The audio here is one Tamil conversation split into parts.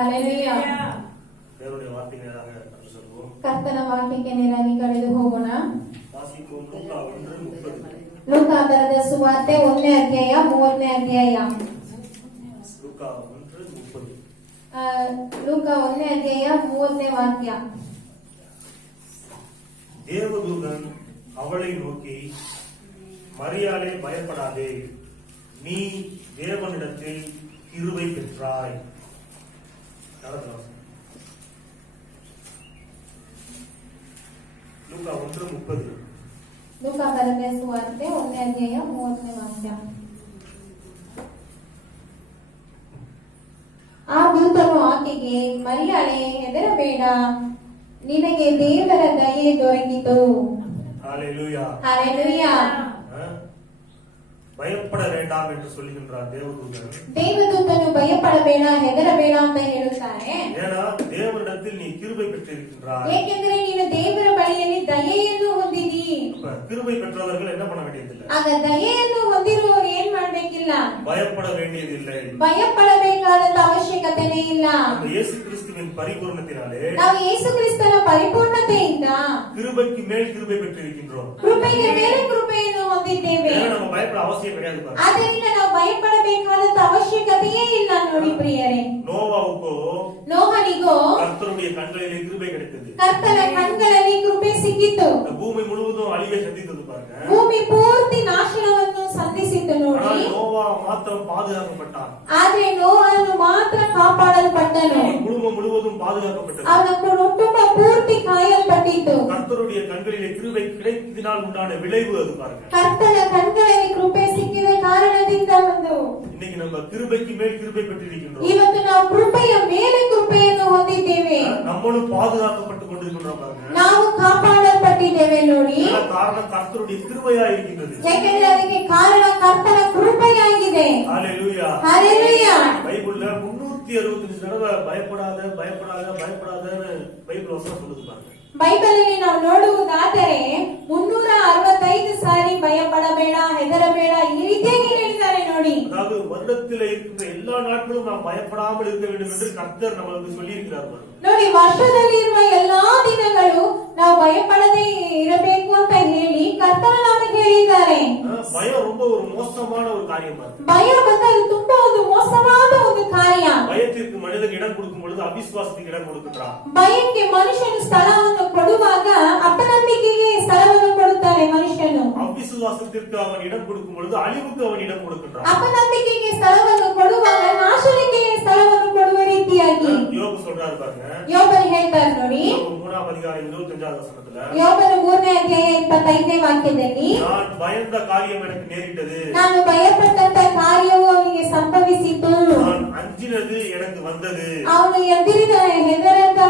ஹalleluya. தேவனுடைய வார்த்தைக்கு நேராக கற்று சொல்வோம். ಕರ್ತನ ವಾಕ್ಯಕ್ಕೆ ನೇರಾಗಿ ಕಳೆದು ಹೋಗೋಣ. வாசிப்போம். லூக்கா 1:30. ಲೂಕಾ ಬರೆದ ಸುವಾರ್ತೆ 1ನೇ ಅಧ್ಯಾಯ 3ನೇ ಅಧ್ಯಾಯ. லூக்கா 1:30. ಲೂಕಾ 1ನೇ ಅಧ್ಯಾಯ 3ನೇ ವಾಕ್ಯ. தேவதூதன் அவளை நோக்கி, மரியாளே பயப்படாதே, நீ தேவனிடத்தில் கிருபை பெற்றாய். லூக்கா 1:30. ಲೂಕಾ ಬರೆದ ಸುವಾರ್ತೆ 1ನೇ ಅಧ್ಯಾಯ 3ನೇ ವಾಕ್ಯ. ಆ ದೂತನು ಆಕೆಗೆ, ಮರಿಯಾಳೇ ಹೆದರಬೇಡ, ನಿನಗೆ ದೇವರ ದಯೆ ದೊರಕಿತು. ஹalleluya. ஹalleluya. பயப்பட வேண்டாம் என்று சொல்லுகின்றார் தேவதூதன். தேவதூதನು ಭಯಪಡಬೇಡ ಹೆದರಬೇಡ ಅಂತ ಹೇಳುತ್ತಾರೆ. ஏனா தேவனிடத்தில் நீ கிருபை பெற்றிருக்கின்றாய். ಏಕೆಂದರೆ ನೀನು ದೇವರ ಬಳಿಯಲ್ಲಿ ದಯೆಯನ್ನು ಹೊಂದಿದಿ. கிருபை பெற்றவர்கள் என்ன பண்ண வேண்டியதில்லை. ಆಗ ದಯೆಯನ್ನು ಹೊಂದಿರುವವರು ಏನ್ ಮಾಡಬೇಕಿಲ್ಲ, பயப்பட வேண்டியதில்லை. ಭಯಪಡಬೇಕಾದ ಅವಶ್ಯಕತೆನೇ ಇಲ್ಲ. இயேசு கிறிஸ்துவின் பரிபூரணத்தினாலே ನಾವು ಯೇಸು ಕ್ರಿಸ್ತನ ಪರಿಪೂರ್ಣತೆಯಿಂದ கிருபைக்கு மேல் கிருபை பெற்றிருக்கின்றோம். ಕೃಪೆಗೆ ಮೇಲೆ ಕೃಪೆಯನ್ನು ಹೊಂದಿದ್ದೇವೆ. நம்ம பயப்பட அவசியம் கிடையாது. ಆದ್ದರಿಂದ ನಾವು ಭಯಪಡಬೇಕಾದ ಅವಶ್ಯಕತೆಯೇ ಇಲ್ಲ. ನೋಡಿ ಪ್ರಿಯರೇ, ನೋಹನಿಗೂ கர்த்தருடைய கண்களிலே கிருபை கிடைத்தது. ಕರ್ತನ ಕಣ್ಗಳಲ್ಲಿ ಕೃಪೆ ಸಿಕ್ಕಿತು. பூமி முழுவதும் அழிவை சந்தித்தது பாருங்க. ಭೂಮಿ ಪೂರ್ತಿ ನಾಶನವನ್ನು ಸಂಧಿಸಿತು. ನೋಡಿ, நோவா மாத்திரம் பாதுகாக்கப்பட்டான். ಆದರೆ ನೋಹನು ಮಾತ್ರ ಕಾಪಾಡಲ್ಪಟ್ಟನು. குடும்பம் முழுவதும் பாதுகாக்கப்பட்டது. ಅವನ ಕುಟುಂಬ ಪೂರ್ತಿ ಕಾಯಲ್ಪಟ್ಟಿತು. கர்த்தருடைய கண்களிலே கிருபை கிடைத்ததினால் உண்டான விளைவு அது பாருங்க. ಕರ್ತನ ಕಣ್ಗಳಲ್ಲಿ ಕೃಪೆ ಸಿಕ್ಕಿದ ಕಾರಣದಿಂದ ಒಂದು இன்னைக்கு நம்ம கிருபைக்கு மேல் கிருபை பெற்றிருக்கின்றோம். ಇವತ್ತು ನಾವು ಕೃಪೆಯ ಮೇಲೆ ಕೃಪೆಯನ್ನು ಹೊಂದಿದ್ದೇವೆ. நம்மளும் பாதுகாக்கப்பட்டு கொண்டிருக்கின்றோம் பாருங்க. ನಾವು ಕಾಪಾಡಲ್ಪಟ್ಟಿದ್ದೇವೆ. ನೋಡಿ, காரணம் கர்த்தருடைய கிருபையாய் இருக்கிறது. ಯಾಕಂದ್ರೆ ಅದಕ್ಕೆ ಕಾರಣ ಕರ್ತನ ಕೃಪೆಯಾಗಿದೆ. ஹalleluya. ஹalleluya. பைபிள்ல 365 தடவை பயப்படாத பயப்படாத பயப்படாதன்னு பைபிள் வசனம் சொல்லுது பாருங்க. ಬೈಬಲ್ ಅಲ್ಲಿ ನಾವು ನೋಡುವುದಾದರೆ 365 ಸಾರಿ ಭಯಪಡಬೇಡ ಹೆದರಬೇಡ ಈ ರೀತಿಯಾಗಿ ಹೇಳಿದ್ದಾರೆ. ನೋಡಿ, அதாவது வருடத்தில் இருக்கின்ற எல்லா நாட்களும் நாம் பயப்படாமல் இருக்க வேண்டும் என்று கர்த்தர் நமக்கு சொல்லி இருக்கிறார். ನೋಡಿ, ವರ್ಷದಲ್ಲಿ ಇರುವ ಎಲ್ಲಾ ದಿನಗಳು ನಾವು ಭಯಪಡದೆ ಇರಬೇಕು ಅಂತ ಹೇಳಿ ಕರ್ತನ ನಮಗೆ ಹೇಳಿದ್ದಾರೆ. பயம் ரொம்ப ஒரு மோசமான ஒரு காரியம். ಭಯ ಬಂದಾಗ ತುಂಬಾ ಒಂದು ಮೋಸವಾದ ಒಂದು ಕಾರ್ಯ. பயத்திற்கு மனிதன் இடம் கொடுக்கும் பொழுது அவிசுவாசத்துக்கு இடம் கொடுக்கிறான். ಭಯಕ್ಕೆ ಮನುಷ್ಯನು ಸ್ಥಳವನ್ನು ಕೊಡುವಾಗ ಅಪನಂಬಿಕೆಗೆ ಸ್ಥಳವನ್ನು ಕೊಡುತ್ತಾರೆ ಮನುಷ್ಯನು. அவிசுவாசத்திற்கு அவன் இடம் கொடுக்கும் பொழுது அழிவுக்கு அவன் இடம் கொடுக்கிறான். ಅಪನಂಬಿಕೆಗೆ ಸ್ಥಳವನ್ನು ಕೊಡುವಾಗ ನಾಶನಕ್ಕೆ ಸ್ಥಳವನ್ನು ಕೊಡುವ ರೀತಿಯಾಗಿ யோபு சொல்றாரு பாருங்க. ಯೋಬನು ಹೇಳ್ತಾರೆ. ನೋಡಿ, 3ாம் அதிகாரம் 25வது வசனத்துல, ಯೋಬನು 3ನೇ ಅಧ್ಯಾಯ 25ನೇ ವಾಕ್ಯದಲ್ಲಿ, நான் பயந்த காரியம் எனக்கு நேரிட்டது, ನಾನು ಭಯಪಟ್ಟಂತ ಕಾರ್ಯವು ಅವನಿಗೆ ಸಂಭವಿಸಿತು, நான் அஞ்சினது எனக்கு வந்தது, ಅವನು ಹೆದರಂತ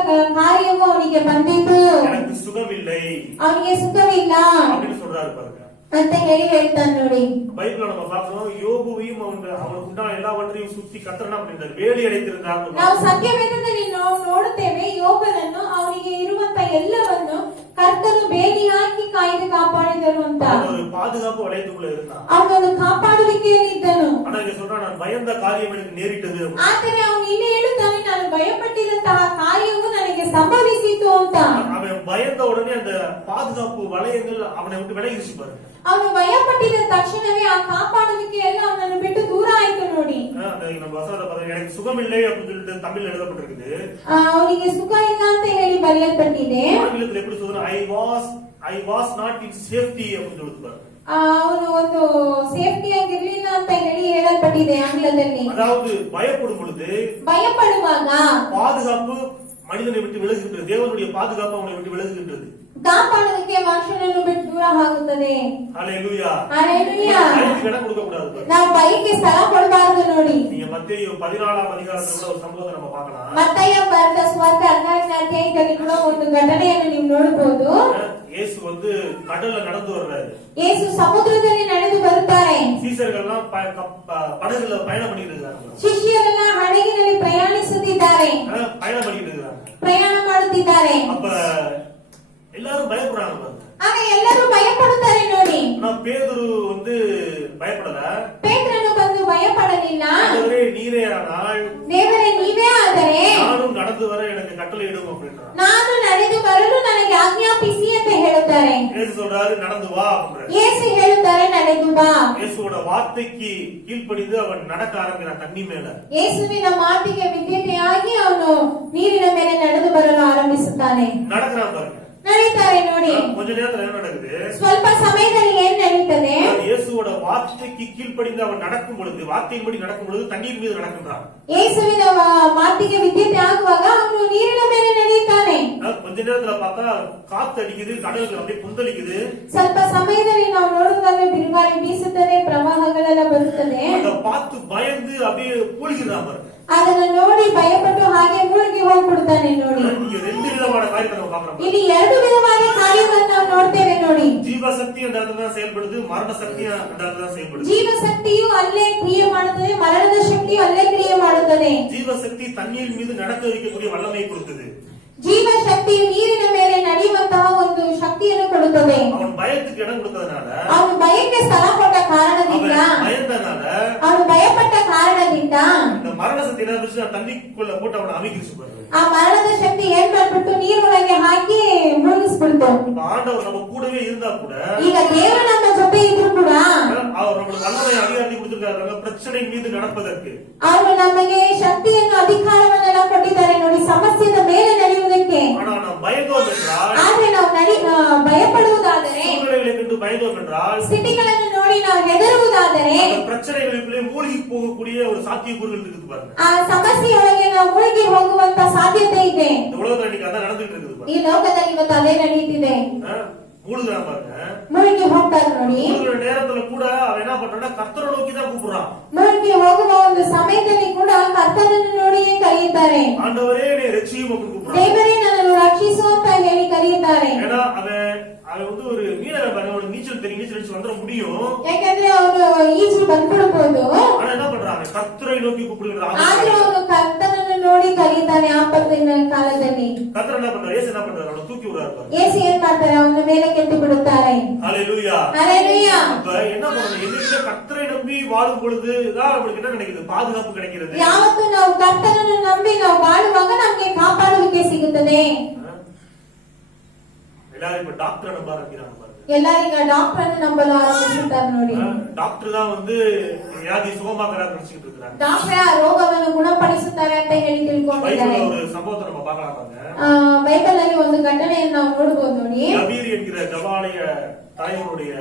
ಕಾರ್ಯವು ಅವನಿಗೆ ಬಂದಿತು, எனக்கு சுகமில்லை, ಅವನಿಗೆ ಸುಖವಿಲ್ಲ அப்படின்னு சொல்றாரு பாருங்க ಅಂತ ಹೇಳಿ ಹೇಳ್ತಾನೆ. ನೋಡಿ, பைபிள்ல நம்ம பார்க்கிறோம், யோபுவையும் அவனுக்கு உண்டான எல்லாவற்றையும் சுத்தி கர்த்தர் என்ன பண்ணிருந்தார், வேலி அடைத்திருந்தார். ನಾವು ಸತ್ಯವೇದದಲ್ಲಿ ನೋಡುತ್ತೇವೆ, ಯೋಬನನ್ನು ಅವನಿಗೆ ಇರುವಂತ ಎಲ್ಲವನ್ನು ಕರ್ತನು ಬೇಲಿ ಹಾಕಿ ಕಾಯ್ದು ಕಾಪಾಡಿದನು ಅಂತ. ஒரு பாதுகாப்பு வளையத்துக்குள்ள இருந்தான். ಅವನನ್ನು ಕಾಪಾಡುವಿಕೆಯಲ್ಲಿ ಇದ್ದನು. ஆனா இங்க சொல்றான், நான் பயந்த காரியம் எனக்கு நேரிட்டது. ಆದರೆ ಅವನು ಇಲ್ಲಿ ಹೇಳುತ್ತಾನೆ, ನಾನು ಭಯಪಟ್ಟಿದಂತಹ ಕಾರ್ಯವು ನನಗೆ ಸಂಭವಿಸಿತು ಅಂತ. அவன் பயந்த உடனே அந்த பாதுகாப்பு வளையங்கள் அவனை விட்டு விலகிச்சு பாருங்க. ಅವನು ಭಯಪಟ್ಟಿದ ತಕ್ಷಣವೇ ಆ ಕಾಪಾಡುವಿಕೆ ಎಲ್ಲ ಅವನನ್ನು ಬಿಟ್ಟು ದೂರ ಆಯ್ತು. ನೋಡಿ, நம்ம வசனத்தை பாருங்க, எனக்கு சுகமில்லை அப்படின்னு சொல்லிட்டு தமிழ்ல எழுதப்பட்டிருக்குது. ಅವನಿಗೆ ಸುಖ ಇಲ್ಲ ಅಂತ ಹೇಳಿ ಬರೆಯಲ್ಪಟ್ಟಿದೆ. ஆங்கிலத்தில் எப்படி சொல்றாங்க, I was not in safety அப்படின்னு சொல்லுது பாருங்க. ಅವನು ಒಂದು ಸೇಫ್ಟಿ ಆಗಿರ್ಲಿಲ್ಲ ಅಂತ ಹೇಳಿ ಹೇಳಲ್ಪಟ್ಟಿದೆ ಆಂಗ್ಲದಲ್ಲಿ. அதாவது பயப்படும் பொழுது ಭಯಪಡುವಾಗ பாதுகாப்பு மனிதனை விட்டு விலகுகின்றது, தேவனுடைய பாதுகாப்பு அவனை விட்டு விலகுகின்றது. ಕಾಪಾಡೋದಕ್ಕೆ ಮನುಷ್ಯನನ್ನು ಬಿಟ್ಟು ದೂರ ಆಗುತ್ತದೆ. ஹalleluya. ஹalleluya. பயத்துக்கு இடம் கொடுக்க கூடாது. ನಾವು ಭಯಕ್ಕೆ ಸ್ಥಳ ಕೊಡಬಾರದು. ನೋಡಿ, நீங்க மத்தேயு 14ஆம் அதிகாரத்துல கூட ஒரு சம்பவத்தை நம்ம பார்க்கலாம். ಮತ್ತಾಯ ಬರೆದ ಸುವಾರ್ತೆ 14ನೇ ಅಧ್ಯಾಯದಲ್ಲಿ ಕೂಡ ಒಂದು ಘಟನೆಯನ್ನು ನೀವು ನೋಡಬಹುದು. இயேசு கடல்ல நடந்து வர்றாரு. ಯೇಸು ಸಮುದ್ರದಲ್ಲಿ ನಡೆದು ಬರುತ್ತಾರೆ. சீஷர்கள்லாம் படகுல பயணம் பண்ணிட்டு இருக்காங்க. ಶಿಷ್ಯರೆಲ್ಲ ಹಡಗಿನಲ್ಲಿ ಪ್ರಯಾಣಿಸುತ್ತಿದ್ದಾರೆ. ಪ್ರಯಾಣ ಮಾಡುತ್ತಿದ್ದಾರೆ. அப்ப எல்லாரும் பயப்படுறாங்க. ಆಗ ಎಲ್ಲರೂ ಭಯಪಡುತ್ತಾರೆ. ನೋಡಿ, பேதுரு பயப்படல. ಪೇತ್ರನು ಬಂದು ಭಯ ಭಯಪಡಲಿಲ್ಲ. ஆண்டவரே நீரே ஆனால் ದೇವರೇ ನೀವೇ ಆದರೆ நானும் நடந்து வர எனக்கு கட்டளை இடும் அப்படின்றார். ನಾನು ನಡೆದು ಬರಲು ನನಗೆ ಆಜ್ಞಾಪಿಸಿ ಅಂತ ಹೇಳುತ್ತಾರೆ. இயேசு சொல்றாரு நடந்து வா அப்படின்றார். ಯೇಸು ಹೇಳುತ್ತಾರೆ ನಡೆದು ಬಾ. இயேசுவோட வார்த்தைக்கு கீழ்ப்படிந்து அவன் நடக்க ஆரம்பிக்கிறான் தண்ணி மேல. ಯೇಸುವಿನ ಮಾತಿಗೆ ವಿಧೇಯತೆಯಾಗಿ ಅವನು ನೀರಿನ ಮೇಲೆ ನಡೆದು ಬರಲು ಆರಂಭಿಸುತ್ತಾನೆ. நடக்கிறான் பாருங்க. ನಡೀತಾರೆ ನೋಡಿ. கொஞ்ச நேரத்துல என்ன நடக்குது? ಸ್ವಲ್ಪ ಸಮಯದಲ್ಲಿ ಏನ್ ನಡೀತದೆ? இயேசுவோட வார்த்தைக்கு கீழ்ப்படிந்து அவன் நடக்கும் பொழுது, வார்த்தையின்படி நடக்கும் பொழுது தண்ணீர் மீது நடக்கின்றான். ಯೇಸುವಿನ ಮಾತಿಗೆ ವಿಧೇಯತೆ ಆಗುವಾಗ ಅವನು ನೀರಿನ ಮೇಲೆ ನಡೆಯುತ್ತಾನೆ. கொஞ்ச நேரத்துல பார்த்தா காத்து அடிக்குது, கடல் அப்படியே குந்தளிக்குது. ಸ್ವಲ್ಪ ಸಮಯದಲ್ಲಿ ನಾವು ನೋಡುವಾಗ ಬಿರುಗಾಳಿ ಬೀಸುತ್ತದೆ, ಪ್ರವಾಹಗಳೆಲ್ಲ ಬರುತ್ತದೆ. அத பார்த்து பயந்து அப்படியே மூழ்கிறான் பாருங்க. ಅದನ್ನು ನೋಡಿ ಭಯಪಟ್ಟು ಹಾಗೆ ಮುಳುಗಿ ಹೋಗ್ಬಿಡ್ತಾನೆ ನೋಡಿ. இங்க ரெண்டு விதமான காரியத்தை நம்ம பார்க்கிறோம். ಇಲ್ಲಿ ಎರಡು ವಿಧವಾದ ಕಾರ್ಯವನ್ನು ನಾವು ನೋಡ್ತೇವೆ ನೋಡಿ. ஜீவசக்தி என்ற இடத்துல தான் செயல்படுது, மரண சக்தி என்ற இடத்துல தான் செயல்படுது. ಜೀವಶಕ್ತಿಯು ಅಲ್ಲೇ ಕ್ರಿಯೆ ಮಾಡುತ್ತದೆ, ಮರಣದ ಶಕ್ತಿಯು ಅಲ್ಲೇ ಕ್ರಿಯೆ ಮಾಡುತ್ತದೆ. ஜீவசக்தி தண்ணீர் மீது நடக்க வைக்கக்கூடிய வல்லமை கொடுத்தது. ಜೀವಶಕ್ತಿಯು ನೀರಿನ ಮೇಲೆ ನಡೆಯುವಂತಹ ಒಂದು ಶಕ್ತಿಯನ್ನು ಕೊಡುತ್ತದೆ. அவன் பயத்துக்கு இடம் கொடுத்ததுனால, ಅವನು ಭಯಕ್ಕೆ ಸ್ಥಳ ಕೊಟ್ಟ ಕಾರಣದಿಂದ, அவன் பயந்தனால, ಅವನು ಭಯಪಟ್ಟ ಕಾರಣದಿಂದ இந்த மரண சக்தி என்ன பண்ணுச்சு? தண்ணிக்குள்ள போட்டு அவனை அமைக்கிச்சு பாருங்க. ಆ ಮರಣದ ಶಕ್ತಿ ಏನ್ ಮಾಡ್ಬಿಟ್ಟು ನೀರೊಳಗೆ ಹಾಕಿ ಮುಳುಗಿಸ್ಬಿಡ್ತು. ஆண்டவர் நம்ம கூடவே இருந்தா கூட, ಈಗ ದೇವರು ನಮ್ಮ ಜೊತೆ ಇದ್ರು ಕೂಡ அவர் நம்மளுக்கு வல்லமை அதிகாரத்தை கொடுத்திருக்காரு பிரச்சனை மீது நடப்பதற்கு. ಅವರು ನಮಗೆ ಶಕ್ತಿಯನ್ನು ಅಧಿಕಾರವನ್ನೆಲ್ಲ ಕೊಟ್ಟಿದ್ದಾರೆ ನೋಡಿ, ಸಮಸ್ಯೆಯ ಮೇಲೆ ನಡೆಯುವುದಕ್ಕೆ. ஆனா நாம் பயந்தோம் என்றால், ಆದ್ರೆ ನಾವು ಭಯಪಡುವುದಾದರೆ, சூழ்நிலைகளை கண்டு பயந்தோம் என்றால், ಸ್ಥಿತಿಗಳನ್ನು ನೋಡಿ ನಾವು ಹೆದರುವುದಾದರೆ, அந்த பிரச்சனைகளுக்குள்ளே மூழ்கி போகக்கூடிய ஒரு சாத்தியக்கூறுகள் இருக்குது பாருங்க. ಆ ಸಮಸ್ಯೆಯೊಳಗೆ ನಾವು ಮುಳುಗಿ ಹೋಗುವಂತ ಸಾಧ್ಯತೆ ಇದೆ. இந்த உலகத்துல இன்னைக்கு அதான் நடந்துட்டு இருக்குது பாருங்க. ಈ ಲೋಕದಲ್ಲಿ ಇವತ್ತು ಅದೇ ನಡೀತಿದೆ. மூழ்கிறான் பாருங்க. ಮುಳುಗಿ ಹೋಗ್ತಾರೆ ನೋಡಿ. மூழ்கிற நேரத்துல கூட அவன் என்ன பண்றான்னா கர்த்தரை நோக்கி தான் கூப்பிடுறான். ಮುಳುಗಿ ಹೋಗುವ ಒಂದು ಸಮಯದಲ್ಲಿ ಕೂಡ ಕರ್ತನನ್ನು ನೋಡಿಯೇ ಕರೆಯುತ್ತಾರೆ. ஆண்டவரೇ என்னை ரட்சியும் அப்படின்னு கூப்பிடுறான். ದೇವರೇ ನನ್ನನ್ನು ರಕ್ಷಿಸು ಅಂತ ಹೇಳಿ ಕರೆಯುತ್ತಾರೆ. ஏன்னா அவன் வந்து ஒரு மீனவன் பாருங்க, அவனுக்கு நீச்சல் தெரியும், நீச்சல் அடிச்சு வந்துட முடியும். ಯಾಕಂದ್ರೆ ಅವನು ಈಜು ಬಂದ್ಬಿಡ್ಬೋದು. ஆனா என்ன பண்றான்? கர்த்தரை நோக்கி கூப்பிடுகிறான். ಆದ್ರೂ ಅವನು ಕರ್ತನನ್ನು ನೋಡಿ ಕರೆಯುತ್ತಾನೆ. ಆಪತ್ತಿನ ಕಾಲದಲ್ಲಿ கர்த்தர் என்ன பண்றாரு? இயேசு என்ன பண்றாரு? அவனை தூக்கி விடுறாரு பாருங்க. ಯೇಸು ಏನ್ ಮಾಡ್ತಾರೆ? ಅವನ ಮೇಲೆ ಕೆತ್ತಿ ಬಿಡುತ್ತಾರೆ. ஹல்லேலூயா. ஹல்லேலூயா. அப்ப என்ன பண்ணணும்? என்னைக்கு கர்த்தரை நம்பி வாழும் பொழுதுதான் நம்மளுக்கு என்ன கிடைக்குது? பாதுகாப்பு கிடைக்கிறது. ಯಾವತ್ತು ನಾವು ಕರ್ತನನ್ನು ನಂಬಿ ನಾವು ಬಾಳುವಾಗ ನಮಗೆ ಕಾಪಾಡುವಿಕೆ ಸಿಗುತ್ತದೆ. எல்லாரும் இப்ப டாக்டர் நம்ப ஆரம்பிக்கிறாங்க பாருங்க. ಎಲ್ಲರಿಗ ಡಾಕ್ಟರ್ ಅನ್ನು ನಂಬಲು ಆರಂಭಿಸುತ್ತಾರೆ ನೋಡಿ. டாக்டர் தான் வந்து வியாதி சுகமாக்குறாரு நினைச்சிட்டு இருக்காங்க. ಡಾಕ್ಟರ್ ರೋಗವನ್ನು ಗುಣಪಡಿಸುತ್ತಾರೆ ಅಂತ ಹೇಳಿ ತಿಳ್ಕೊಂಡಿದ್ದಾರೆ. பைபிள்ல ஒரு சம்பவத்தை நம்ம பார்க்கலாம் பாருங்க. ಬೈಬಲ್ ಅಲ್ಲಿ ಒಂದು ಘಟನೆಯನ್ನು ನಾವು ನೋಡಬಹುದು ನೋಡಿ. யபீர் என்கிற ஜபாலய தலைவனுடைய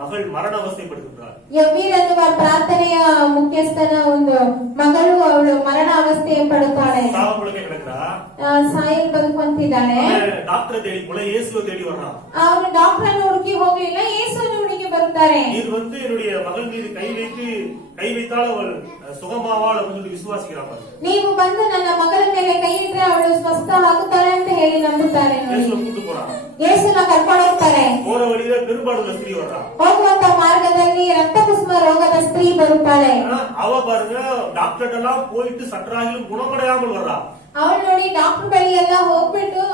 மகள் மரண அவஸ்தைப்படுகின்றார். ಯವೀರ್ ಎನ್ನುವ ಪ್ರಾರ್ಥನೆಯ ಮುಖ್ಯಸ್ಥನ ಒಂದು ಮಗಳು ಅವಳು ಮರಣ ಅವಸ್ಥೆ ಪಡುತ್ತಾಳೆ. சாவமுழுக்கே கிடக்குறா. ಸಾಯಲ್ ಬದುಕುವಂತಿದ್ದಾಳೆ. டாக்டரை தேடி போல இயேசுவை தேடி வர்றான். ಅವನು ಡಾಕ್ಟರ್ ಅನ್ನು ಹುಡುಕಿ ಹೋಗ್ಲಿಲ್ಲ, ಯೇಸುವನ್ನು ಹುಡುಕಿ ಬರುತ್ತಾರೆ. நீர் வந்து என்னுடைய மகள் மீது கை வைத்தால் அவள் சுகமாவாள் அப்படின்னு விசுவாசிக்கிறான். ನೀವು ಬಂದು ನನ್ನ ಮಗಳ ಮೇಲೆ ಕೈ ಇಟ್ಟರೆ ಅವಳು ಸ್ವಸ್ಥವಾಗುತ್ತಾಳೆ ಅಂತ ಹೇಳಿ ನಂಬುತ್ತಾರೆ ನೋಡಿ. இயேசுவை கூட்டு போறான். ಯೇಸುನ ಕರ್ಕೊಂಡು ಹೋಗ್ತಾರೆ. போற வழியில பெரும்பாடுள்ள ஸ்திரீ வர்றான். ಹೋಗುವಂತ ಮಾರ್ಗದಲ್ಲಿ ರಕ್ತಕುಸುಮ ರೋಗದ ಸ್ತ್ರೀ ಬರುತ್ತಾಳೆ. அவ பாருங்க டாக்டர் எல்லாம் போயிட்டு சற்றாகிலும் குணமடையாமல் வர்றா. ಅವಳು ನೋಡಿ ಡಾಕ್ಟರ್ ಬಳಿ ಎಲ್ಲ ಹೋಗ್ಬಿಟ್ಟು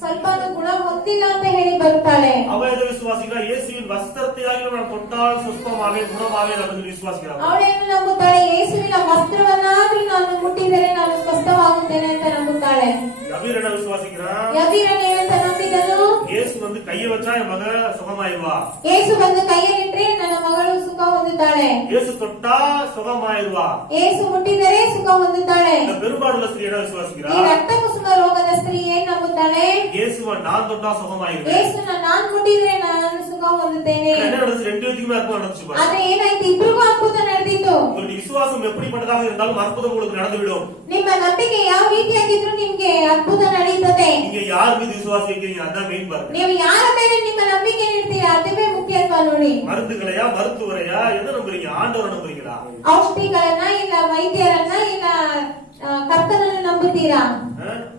ಸ್ವಲ್ಪ ಗುಣ ಹೊಂದಿಲ್ಲ ಅಂತ ಹೇಳಿ ಬರುತ್ತಾಳೆ. அவ எதை விசுவாசிக்கிறா? இயேசுவின் வஸ்திரத்தையாகிலும் நான் தொட்டால் சுத்தமாவேன், குணமாவேன் அப்படின்னு விசுவாசிக்கிறான். ಅವಳೇನು ನಂಬುತ್ತಾಳೆ? ಯೇಸುವಿನ ವಸ್ತ್ರವನ್ನಾದ್ರೂ ನಾನು ಮುಟ್ಟಿದರೆ ನಾನು ಸ್ವಸ್ಥವಾಗುತ್ತೇನೆ ಅಂತ ನಂಬುತ್ತಾಳೆ. யபீர் என்ன விசுவாசிக்கிறான்? ಯವೀರನು ಏನಂತ ನಂಬಿದನು? இயேசு வந்து கையை வச்சா என் மக சுகமாயிருவா. ಯೇಸು ಬಂದು ಕೈಯಲ್ಲಿಟ್ಟರೆ ನನ್ನ ಮಗಳು ಸುಖ ಹೊಂದುತ್ತಾಳೆ. இயேசு தொட்டா சுகமாயிருவா. ಯೇಸು ಮುಟ್ಟಿದರೆ ಸುಖ ಹೊಂದುತ್ತಾಳೆ. இந்த பெரும்பாடுள்ள ஸ்திரீ என்ன ಈ விசுவாசிக்கிறா? ರಕ್ತಕುಸುಮ ರೋಗದ ಸ್ತ್ರೀ ಏನ್ ನಂಬುತ್ತಾಳೆ? இயேசுவை நான் தொட்டா சுகமாயிருவேன். ಯೇಸುನ ನಾನ್ ಮುಟ್ಟಿದ್ರೆ ನಾನು ಸುಖ ಹೊಂದುತ್ತೇನೆ. என்ன நடந்துச்சு? ரெண்டு பேத்துக்குமே அற்புதம் நடந்துச்சு பாருங்க. ಆದ್ರೆ ಏನಾಯ್ತು? ಇಬ್ರಿಗೂ ಅದ್ಭುತ ನಡೆದಿತ್ತು. உங்களுடைய விசுவாசம் எப்படிப்பட்டதாக இருந்தாலும் அற்புதம் உங்களுக்கு நடந்துவிடும். ನಿಮ್ಮ ನಂಬಿಕೆ ಯಾವ ರೀತಿಯಾಗಿದ್ರು ನಿಮ್ಗೆ ಅದ್ಭುತ ನಡೆಯುತ್ತದೆ. நீங்க யார் மீது விசுவாசி வைக்கிறீங்க அதான் மெயின் பாருங்க. ನೀವು ಯಾರ ಮೇಲೆ ನಿಮ್ಮ ನಂಬಿಕೆ ಇಡ್ತೀರಾ ಅದುವೇ ಮುಖ್ಯ ಅಲ್ವಾ ನೋಡಿ. மருந்துகளையா மருத்துவரையா எதை நம்புறீங்க? ஆண்டவரை நம்புறீங்களா? ಔಷಧಿಗಳನ್ನ ಇಲ್ಲ ವೈದ್ಯರನ್ನ ಇಲ್ಲ ಕರ್ತನನ್ನು ನಂಬುತ್ತೀರಾ?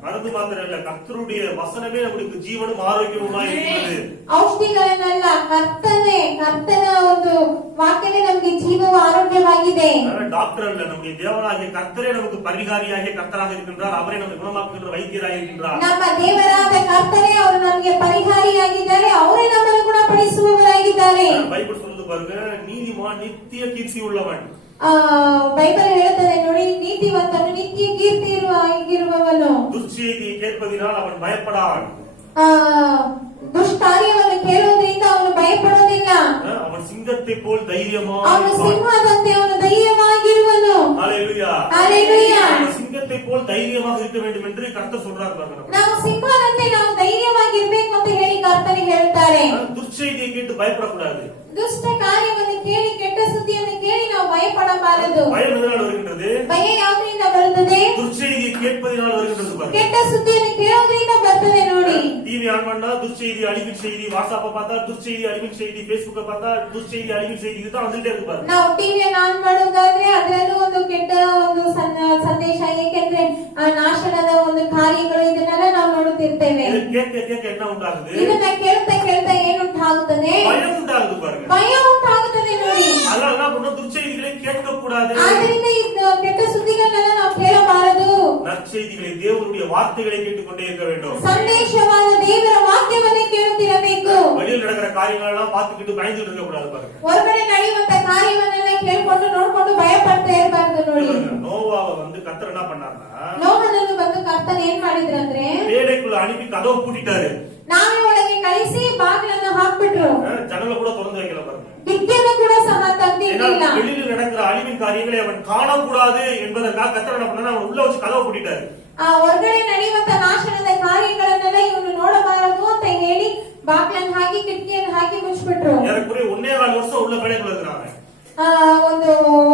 மருந்து மாத்திரம் இல்ல, கர்த்தருடைய வசனமே நம்மளுக்கு ஜீவனும் ஆரோக்கியமுமா இருக்கிறது. ಔಷಧಿಗಳನ್ನಲ್ಲ, ಕರ್ತನ ಒಂದು ವಾಕ್ಯವೇ ನಮಗೆ ಜೀವವು ಆರೋಗ್ಯವಾಗಿದೆ. டாக்டர் அல்ல, நம்முடைய தேவனாகிய கர்த்தரே நமக்கு பரிகாரியாகிய கர்த்தராக இருக்கின்றார். அவரே நம்மை குணமாக்குகின்ற வைத்தியராக இருக்கின்றார். ನಮ್ಮ ದೇವರಾದ ಕರ್ತನೇ ಅವರು ನಮಗೆ ಪರಿಹಾರಿಯಾಗಿದ್ದಾರೆ. ಅವರೇ ನಮ್ಮನ್ನು ಗುಣಪಡಿಸುವವರಾಗಿದ್ದಾರೆ. பைபிள் சொல்லுது பாருங்க, நீதிமான் நித்திய கீர்த்தி உள்ளவன். ಬೈಬಲ್ ಹೇಳುತ್ತದೆ ನೋಡಿ, ನೀತಿವಂತನು ನಿತ್ಯ ಕೀರ್ತಿ ಇರುವವನು. துர்ச்செய்தியை கேட்பதினால் அவன் பயப்படான். ದುಷ್ಕಾರ್ಯವನ್ನು ಕೇಳುವುದರಿಂದ ಅವನು ಭಯಪಡೋದಿಲ್ಲ. அவன் சிங்கத்தை போல் தைரியமாக, ಅವನು ಸಿಂಹದಂತೆ ಅವನು ಧೈರ್ಯವಾಗಿರುವನು. ஹalleluya, ஹalleluya. சிங்கத்தை போல் தைரியமாக இருக்க வேண்டும் என்று கர்த்தர் சொல்றார் பாருங்க. ನಾವು ಸಿಂಹದಂತೆ ನಾವು ಧೈರ್ಯವಾಗಿರ್ಬೇಕು ಅಂತ ಹೇಳಿ ಕರ್ತನಿಗೆ ಹೇಳ್ತಾರೆ. துர்ச்செய்தியை கேட்டு பயப்படக்கூடாது. ದುಷ್ಟ ಕಾರ್ಯವನ್ನು ಕೇಳಿ, ಕೆಟ್ಟ ಸುದ್ದಿಯನ್ನು ಕೇಳಿ ನಾವು ಭಯಪಡಬಾರದು. பயம் எதனால் வருகின்றது? ಭಯ ಯಾವುದರಿಂದ ಬರುತ್ತದೆ? துர்ச்செய்தியை கேட்பதினால் வருகின்றது பாருங்க. ಕೆಟ್ಟ ಸುದ್ದಿಯನ್ನು ಕೇಳೋದ್ರಿಂದ ಬರ್ತದೆ ನೋಡಿ. டிவி ஆன் பண்ணா துர்ச்செய்தி, அழிவின் செய்தி, வாட்ஸ்அப்ப பார்த்தா துர்ச்செய்தி, அழிவின் செய்தி, ஃபேஸ்புக்க பார்த்தா துர்ச்செய்தி, அழிவின் செய்தி, இதுதான் வந்துட்டே இருக்கு பாருங்க. ನಾವು ಟಿವಿಯನ್ನು ಆನ್ ಮಾಡೋದಾದ್ರೆ ಅದರಲ್ಲೂ ಒಂದು ಕೆಟ್ಟ ಒಂದು ಸಂದೇಶ, ಏಕೆಂದ್ರೆ ನಾಶನದ ಒಂದು ಕಾರ್ಯಗಳು, ಇದನ್ನೆಲ್ಲ ನಾವು ನೋಡುತ್ತಿರ್ತೇವೆ. இது கேட்க கேட்க என்ன உண்டாகுது? ಇದನ್ನ ಕೇಳ್ತಾ ಕೇಳ್ತಾ ಏನುಂಟಾಗುತ್ತದೆ? பயம் உண்டாகுது பாருங்க. ಭಯ ಉಂಟಾಗುತ್ತದೆ ನೋಡಿ. அதனால என்ன பண்ணணும்? துர்ச்செய்திகளை கேட்க கூடாது. ಆದ್ದರಿಂದ ಈ ಕೆಟ್ಟ ಸುದ್ದಿಗಳನ್ನೆಲ್ಲ ನಾವು ಕೇಳಬಾರದು. நற்செய்திகளை, தேவனுடைய வார்த்தைகளை கேட்டுக்கொண்டே இருக்க வேண்டும். ಸಂದೇಶವಾದ ದೇವರ ವಾಕ್ಯವನ್ನೇ ಕೇಳುತ್ತಿರಬೇಕು. வெளியில் நடக்கிற காரியங்கள் எல்லாம் பார்த்துக்கிட்டு பயந்துட்டு இருக்க கூடாது பாருங்க. ಹೊರಗಡೆ ನಡೆಯುವಂತ ಕಾರ್ಯವನ್ನೆಲ್ಲ ಕೇಳ್ಕೊಂಡು ನೋಡ್ಕೊಂಡು ಭಯ ಪಡ್ತಾ ಇರಬಾರ್ದು ನೋಡಿ. நோவாவை வந்து கர்த்தர் என்ன பண்ணாருன்னா, ನೋಹನನ್ನು ಬಂದು ಕರ್ತನ್ ಏನ್ ಮಾಡಿದ್ರಂದ್ರೆ, பேடைக்குள்ள அனுப்பி கதவை பூட்டிட்டாரு. ನಾವೇ ಒಳಗೆ ಕಳಿಸಿ ಬಾಗಿಲನ್ನು ಹಾಕ್ಬಿಟ್ರು. ஜன்னல கூட திறந்து வைக்கல பாருங்க. ಕಿಟಕಿಯನ್ನು ಕೂಡ ಸಹ ತೆಗೆದಿಲ್ಲ. வெளியில் நடக்கிற அழிவின் காரியங்களை அவன் காணக்கூடாது என்பதற்காக கர்த்தர் என்ன பண்ணாரு, அவன் உள்ள வச்சு கதவை பூட்டிட்டாரு. ಆ ಹೊರಗಡೆ ನಡೆಯುವಂತ ನಾಶನದ ಕಾರ್ಯಗಳನ್ನೆಲ್ಲ ಇವನು ನೋಡಬಾರದು ಅಂತ ಹೇಳಿ ಬಾಗಿಲನ್ನು ಹಾಕಿ ಕಿಟಕಿಯನ್ನು ಹಾಕಿ ಮುಚ್ಚಿಬಿಟ್ರು. ஏறக்குறைய 1.25 வருஷம் உள்ள கடைக்குள்ள இருக்கிறாங்க.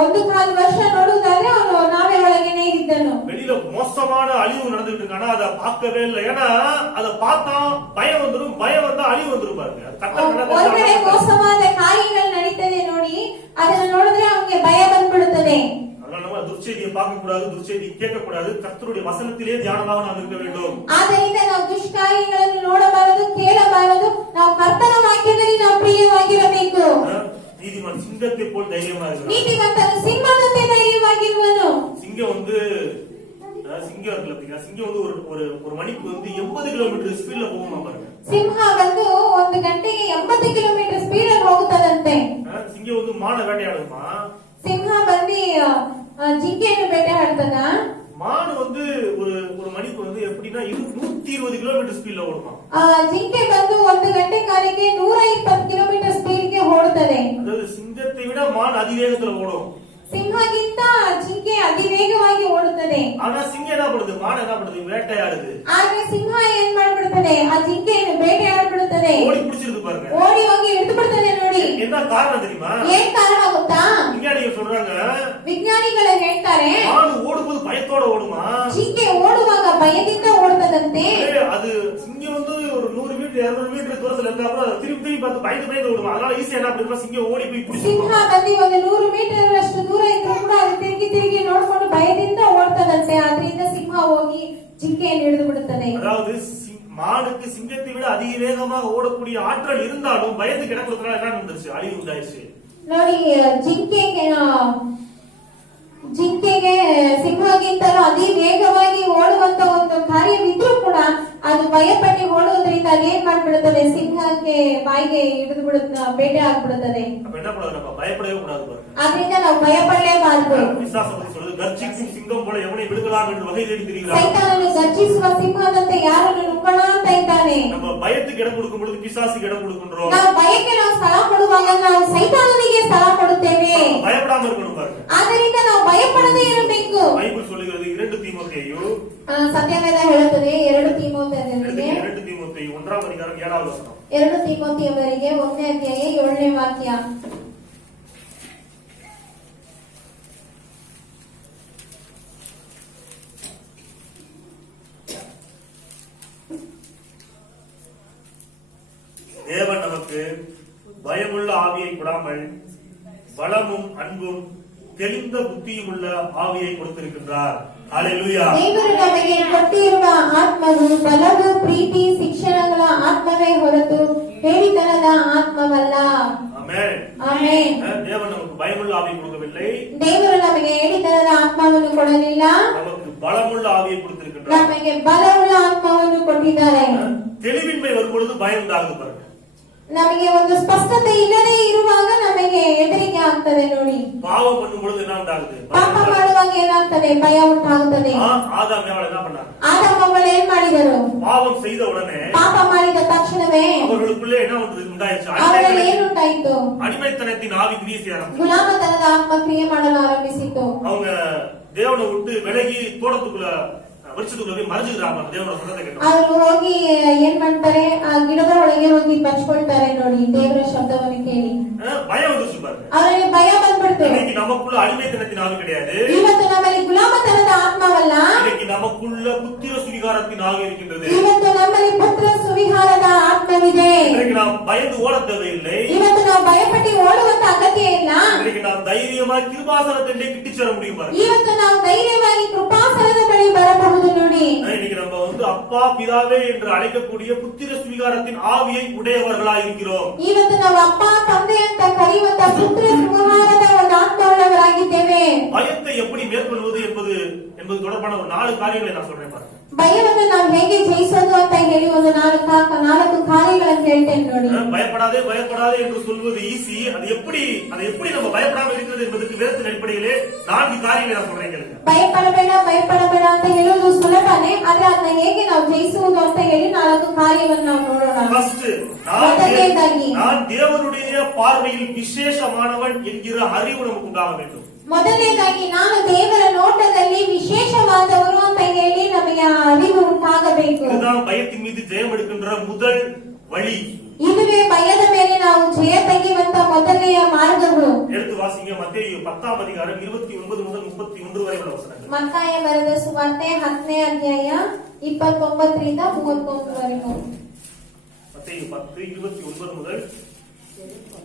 ಒಂದು ಕಾಲು ವರ್ಷ ನೋಡುವುದಾದ್ರೆ ಅವನು ನಾವೇ ಒಳಗೇನೆ ಇದ್ದನು. வெளியில மோசமான அழிவு நடந்துட்டு இருக்கானா, அதை பார்க்கவே இல்லை. ஏன்னா அதை பார்த்தா பயம் வந்துடும், பயம் வந்தா அழிவு வந்துடும் பாருங்க. ಹೊರಗಡೆ ಮೋಸವಾದ ಕಾರ್ಯಗಳು ನಡೀತದೆ ನೋಡಿ, ಅದನ್ನು ನೋಡಿದ್ರೆ ಅವನಿಗೆ ಭಯ ಬಂದ್ಬಿಡುತ್ತದೆ. அதனால நம்ம துர்ச்செய்தியை பார்க்க கூடாது, துர்ச்செய்தியை கேட்க கூடாது. கர்த்தருடைய வசனத்திலே தியானமாக நாம் இருக்க வேண்டும். ಆದ್ದರಿಂದ ನಾವು ದುಷ್ಕಾರ್ಯಗಳನ್ನು ನೋಡಬಾರದು, ಕೇಳಬಾರದು. ನಾವು ಕರ್ತನ ವಾಕ್ಯದಲ್ಲಿ ನಾವು ಪ್ರಿಯವಾಗಿರಬೇಕು. நீதிமான் சிங்கத்தை போல் தைரியமா இருக்கிறான். ನೀತಿವಂತನು ಸಿಂಹದಂತೆ ಧೈರ್ಯವಾಗಿರುವನು. சிங்கம் வந்து சிங்கம் இருக்குல்ல பாத்தீங்களா, சிங்கம் வந்து ஒரு மணிக்கு வந்து 80 கிலோமீட்டர் ஸ்பீட்ல போகுமா பாருங்க. ಸಿಂಹ ಬಂದು 1 ಗಂಟೆಗೆ 80 ಕಿಲೋಮೀಟರ್ ಸ್ಪೀಡ್ ಅಲ್ಲಿ ಹೋಗುತ್ತದಂತೆ. சிங்கம் வந்து மான வேட்டையாடுமா. ಸಿಂಹ ಬಂದು ಜಿಂಕೆಯನ್ನು ಬೇಟೆಯಾಡ್ತದ. மான் வந்து ஒரு மணிக்கு வந்து எப்படின்னா 120 கிலோமீட்டர் ஸ்பீட்ல ஓடுமா. ಜಿಂಕೆ ಬಂದು 1 ಗಂಟೆ ಕಾಲಕ್ಕೆ 120 ಕಿಲೋಮೀಟರ್ ಸ್ಪೀಡ್ ಗೆ ಓಡುತ್ತದೆ. அதாவது சிங்கத்தை விட மான் அதிவேகத்துல ஓடும். ಸಿಂಹಗಿಂತ ಜಿಂಕೆ ಅತಿ ವೇಗವಾಗಿ ಓಡುತ್ತದೆ. ஆனா சிங்கம் என்ன பண்ணுது, மான் என்ன பண்ணுது, வேட்டையாடுது. ಆದ್ರೆ ಸಿಂಹ ಏನ್ ಮಾಡ್ಬಿಡುತ್ತದೆ, ಆ ಜಿಂಕೆಯನ್ನು ಬೇಟೆಯಾಡ್ಬಿಡುತ್ತದೆ. ஓடி பிடிச்சிருக்கு பாருங்க. ಓಡಿ ಹೋಗಿ ಹಿಡಿದು ಬಿಡುತ್ತದೆ ನೋಡಿ. என்ன காரணம் தெரியுமா? ಏನ್ ಕಾರಣ ಗೊತ್ತಾ? விஞ்ஞானிகள் சொல்றாங்க, ವಿಜ್ಞಾನಿಗಳು ಹೇಳ್ತಾರೆ, மான் ஓடும்போது பயத்தோட ஓடுமா. ಜಿಂಕೆ ಓಡುವಾಗ ಭಯದಿಂದ ಓಡುತ್ತದಂತೆ. அது சிங்கம் வந்து ஒரு 100 மீட்டர் 200 மீட்டர் தூரத்துல இருந்தா கூட திருப்பி திருப்பி பார்த்து பயந்து ஓடுமா. அதனால ஈஸியா என்ன பண்ணுமா, சிங்கம் ஓடி போய் பிடிச்சிடும். ಸಿಂಹ ಬಂದು ಒಂದು 100 ಮೀಟರ್ ಅಷ್ಟು ದೂರ ಇದ್ರೂ ಕೂಡ ಅದು ತಿರುಗಿ ನೋಡ್ಕೊಂಡು ಭಯದಿಂದ ಓಡ್ತದಂತೆ. ಆದ್ರಿಂದ ಸಿಂಹ ಹೋಗಿ ಜಿಂಕೆಯನ್ನು ಹಿಡಿದು ಬಿಡುತ್ತದೆ. அதாவது மானுக்கு சிங்கத்தை விட அதிக வேகமாக ஓடக்கூடிய ஆற்றல் இருந்தாலும் பயந்து கிடக்கிறதுனால என்ன நடந்துச்சு, அழிவு உண்டாயிருச்சு ನೋಡಿ. ಜಿಂಕೆಗೆ ಸಿಂಹಗಿಂತಲೂ ಅತಿ ವೇಗವಾಗಿ ಓಡುವಂತ ಒಂದು ಕಾರ್ಯವಿದ್ರೂ ಕೂಡ ಅದು ಭಯಪಟ್ಟು ಓಡುವುದರಿಂದ ಏನ್ ಮಾಡ್ಬಿಡುತ್ತದೆ, ಸಿಂಹಕ್ಕೆ ಬಾಯಿಗೆ ಹಿಡಿದು ಬಿಡುತ್ತ ಬೇಟೆ ಆಗ್ಬಿಡುತ್ತದೆ. பயப்படவே கூடாது. ಆದ್ರಿಂದ ನಾವು ಭಯಪಡಲೇಬಾರದು. கர்ஜிக்கும் சிங்கம் போல எவனை விடுகலாம் என்று வகை தேடி திரிகிறார். ಸೈತಾನನು ಗರ್ಜಿಸುವ ಸಿಂಹದಂತೆ ಯಾರನ್ನು ನುಂಗೋಣ ಅಂತ ಇದ್ದಾನೆ. நம்ம பயத்துக்கு இடம் கொடுக்கும் பொழுது பிசாசுக்கு இடம் கொடுக்கின்றோம். ನಾವು ಭಯಕ್ಕೆ ನಾವು ಸ್ಥಳ ಕೊಡುವಾಗ ನಾವು ಸೈತಾನನಿಗೆ ಸ್ಥಳ ಕೊಡುತ್ತೇವೆ. பயப்படாம இருக்கணும் பாருங்க. ಆದ್ದರಿಂದ ನಾವು ಭಯಪಡದೇ ಇರಬೇಕು. ಬೈಬಲ್ சொல்லுகிறது 2 தீமோத்தேயு, ಸತ್ಯವೇದ ಹೇಳುತ್ತದೆ 2 ತೀಮೋಥೆಯವರಿಗೆ 2 தீமோத்தேயು 1ாம் அதிகாரம் 7வது வசனம். 2 ತೀಮೋಥೆಯವರಿಗೆ 1ನೇ ಅಧ್ಯಾಯ 7ನೇ ವಾಕ್ಯ. தேவன் நமக்கு பயமுள்ள ஆவியை கொடாமல் பலமும் அன்பும் தெளிந்த புத்தியும் உள்ள ஆவியை கொடுத்திருக்கின்றார். ஹalleluya. ದೇವರು ನಮಗೆ ಕೊಟ್ಟಿರುವ ಆತ್ಮವು ಬಲವು, ಪ್ರೀತಿ, ಶಿಕ್ಷಣಗಳ ಆತ್ಮವೇ ಹೊರತು ಹೇಳಿತನದ ಆತ್ಮವಲ್ಲ. ಆಮೆನ್. ಆಮೆನ್. தேவன் நமக்கு பயமுள்ள ஆவியை கொடுக்கவில்லை. ದೇವರು ನಮಗೆ ಹೇಳಿತನದ ಆತ್ಮವನ್ನು ಕೊಡಲಿಲ್ಲ. நமக்கு பலமுள்ள ஆவியை கொடுத்திருக்கின்றார். ನಮಗೆ ಬಲವುಳ್ಳ ಆತ್ಮವನ್ನು ಕೊಟ್ಟಿದ್ದಾರೆ. தெளிவின்மை வரும்பொழுது பயம் உண்டாகுது பாருங்க. ನಮಗೆ ಒಂದು ಸ್ಪಷ್ಟತೆ ಇಲ್ಲದೆ ಇರುವಾಗ ನಮಗೆ ಹೆದರಿಕೆ ಆಗ್ತದೆ ನೋಡಿ. பாவம் பண்ணும் பொழுது என்ன உண்டாகுது? ಪಾಪ ಮಾಡುವಾಗ ಏನಾಗ್ತದೆ? ಭಯ ಉಂಟಾಗುತ್ತದೆ. ஆதாம் ஏவாள் என்ன பண்ணாங்க? ಆದಾಮ ಅವಳು ಏನ್ ಮಾಡಿದರು? பாவம் செய்த உடனே ಪಾಪ ಮಾಡಿದ ತಕ್ಷಣವೇ அவர்களுக்குள்ளே என்ன ஒன்று உண்டாயிடுச்சு? ಅವರಲ್ಲಿ ಏನುಂಟಾಯಿತು? அடிமைத்தனத்தின் ஆவி கிரியை செய்ய ஆரம்பிச்சு. ಗುಲಾಮತನದ ಆತ್ಮ ಕ್ರಿಯೆ ಮಾಡಲು ಆರಂಭಿಸಿತು. அவங்க தேவனை விட்டு விலகி தோட்டத்துக்குள்ள வருஷத்துக்குள்ள போய் மறைஞ்சுக்கிறாங்க. தேவனோட சத்தத்தை கேட்டு ಅವರು ಹೋಗಿ ಏನ್ ಮಾಡ್ತಾರೆ? ಆ ಗಿಡದ ಒಳಗೆ ಹೋಗಿ ಬಚ್ಕೊಳ್ತಾರೆ ನೋಡಿ, ದೇವರ ಶಬ್ದವನ್ನು ಕೇಳಿ. பயம் வந்துச்சு பாருங்க. ಅವರಿಗೆ ಭಯ ಬಂದ್ಬಿಡ್ತು. இன்னைக்கு நமக்குள்ள அடிமைத்தனத்தின் ஆவி கிடையாது. ಇವತ್ತು ನಮ್ಮಲ್ಲಿ ಗುಲಾಮತನದ ಆತ್ಮವಲ್ಲ, இன்னைக்கு நமக்குள்ள புத்திர சுவிகாரத்தின் ஆவி இருக்கின்றது. ಇವತ್ತು ನಮ್ಮಲ್ಲಿ ಪುತ್ರ ಸುವಿಹಾರದ ಆತ್ಮವಿದೆ. இன்னைக்கு நாம் பயந்து ஓட தேவையில்லை. ಇವತ್ತು ನಾವು ಭಯಪಟ್ಟು ಓಡುವಂತ ಅಗತ್ಯ ಇಲ್ಲ. இன்னைக்கு நாம் தைரியமா கிருபாசனத்தை கிட்டி சேர முடியும் பாருங்க. ಇವತ್ತು ನಾವು ಧೈರ್ಯವಾಗಿ ಕೃಪಾಸನದ ಬಳಿ ಬರಬಹುದು ನೋಡಿ. இன்னைக்கு நம்ம அப்பா பிதாவே என்று அழைக்கக்கூடிய புத்திர சுவிகாரத்தின் ஆவியை உடையவர்களாய் இருக்கிறோம். ಇವತ್ತು ನಾವು ಅಪ್ಪ ತಂದೆ ಅಂತ ಕರೆಯುವಂತ ಪುತ್ರ ಸುವಿಹಾರದ ಒಂದು ಆತ್ಮವುಳ್ಳವರಾಗಿದ್ದೇವೆ. பயத்தை எப்படி மேற்கொள்வது என்பது தொடர்பான ஒரு 4 காரியங்களை நான் சொல்றேன் பாருங்க. ಭಯವನ್ನು ನಾವು ಹೇಗೆ ಜಯಿಸೋದು ಅಂತ ಹೇಳಿ ಒಂದು 4 ಕಾರ್ಯಗಳನ್ನು ಹೇಳ್ತೇನೆ ನೋಡಿ. பயப்படாதே பயப்படாதே என்று சொல்வது ஈஸி. அதை எப்படி நம்ம பயப்படாம இருக்கிறது என்பதற்கு வேதத்தின் அடிப்படையிலே 4 காரியங்களை நான் சொல்றேன் கேளுங்க. ಭಯಪಡಬೇಡ ಭಯಪಡಬೇಡ ಅಂತ ಹೇಳೋದು ಸುಲಭನೇ, ಆದ್ರೆ ಅದನ್ನ ಹೇಗೆ ನಾವು ಜಯಿಸುವುದು ಅಂತ ಹೇಳಿ 4 ಕಾರ್ಯವನ್ನು ನಾವು ನೋಡೋಣ. நான் தேவனுடைய பார்வையில் விசேஷமானவன் என்கிற அறிவு நமக்கு உண்டாக வேண்டும். ಮೊದಲನೇದಾಗಿ ನಾನು ದೇವರ ನೋಟದಲ್ಲಿ ವಿಶೇಷವಾದವರು ಅಂತ ಹೇಳಿ ನಮಗೆ ಅರಿವು ಉಂಟಾಗಬೇಕು. இதுதான் பயத்தின் மீது ஜெயம் எடுக்கின்ற முதல் வழி. ಇದುವೇ ಭಯದ ಮೇಲೆ ನಾವು ಜಯ ತೆಗೆಯುವಂತ ಮೊದಲನೆಯ ಮಾರ್ಗಗಳು. எடுத்து வாசிங்க மத்தேயு 10ஆம் அதிகாரம் 29 முதல் 31 வரை உள்ள வசனங்கள். ಮತ್ತಾಯ ಬರೆದ ಸುವಾರ್ತೆ 10ನೇ ಅಧ್ಯಾಯ 29 ರಿಂದ 31 ವರೆಗೂ. மத்தேயு 10:29 முதல்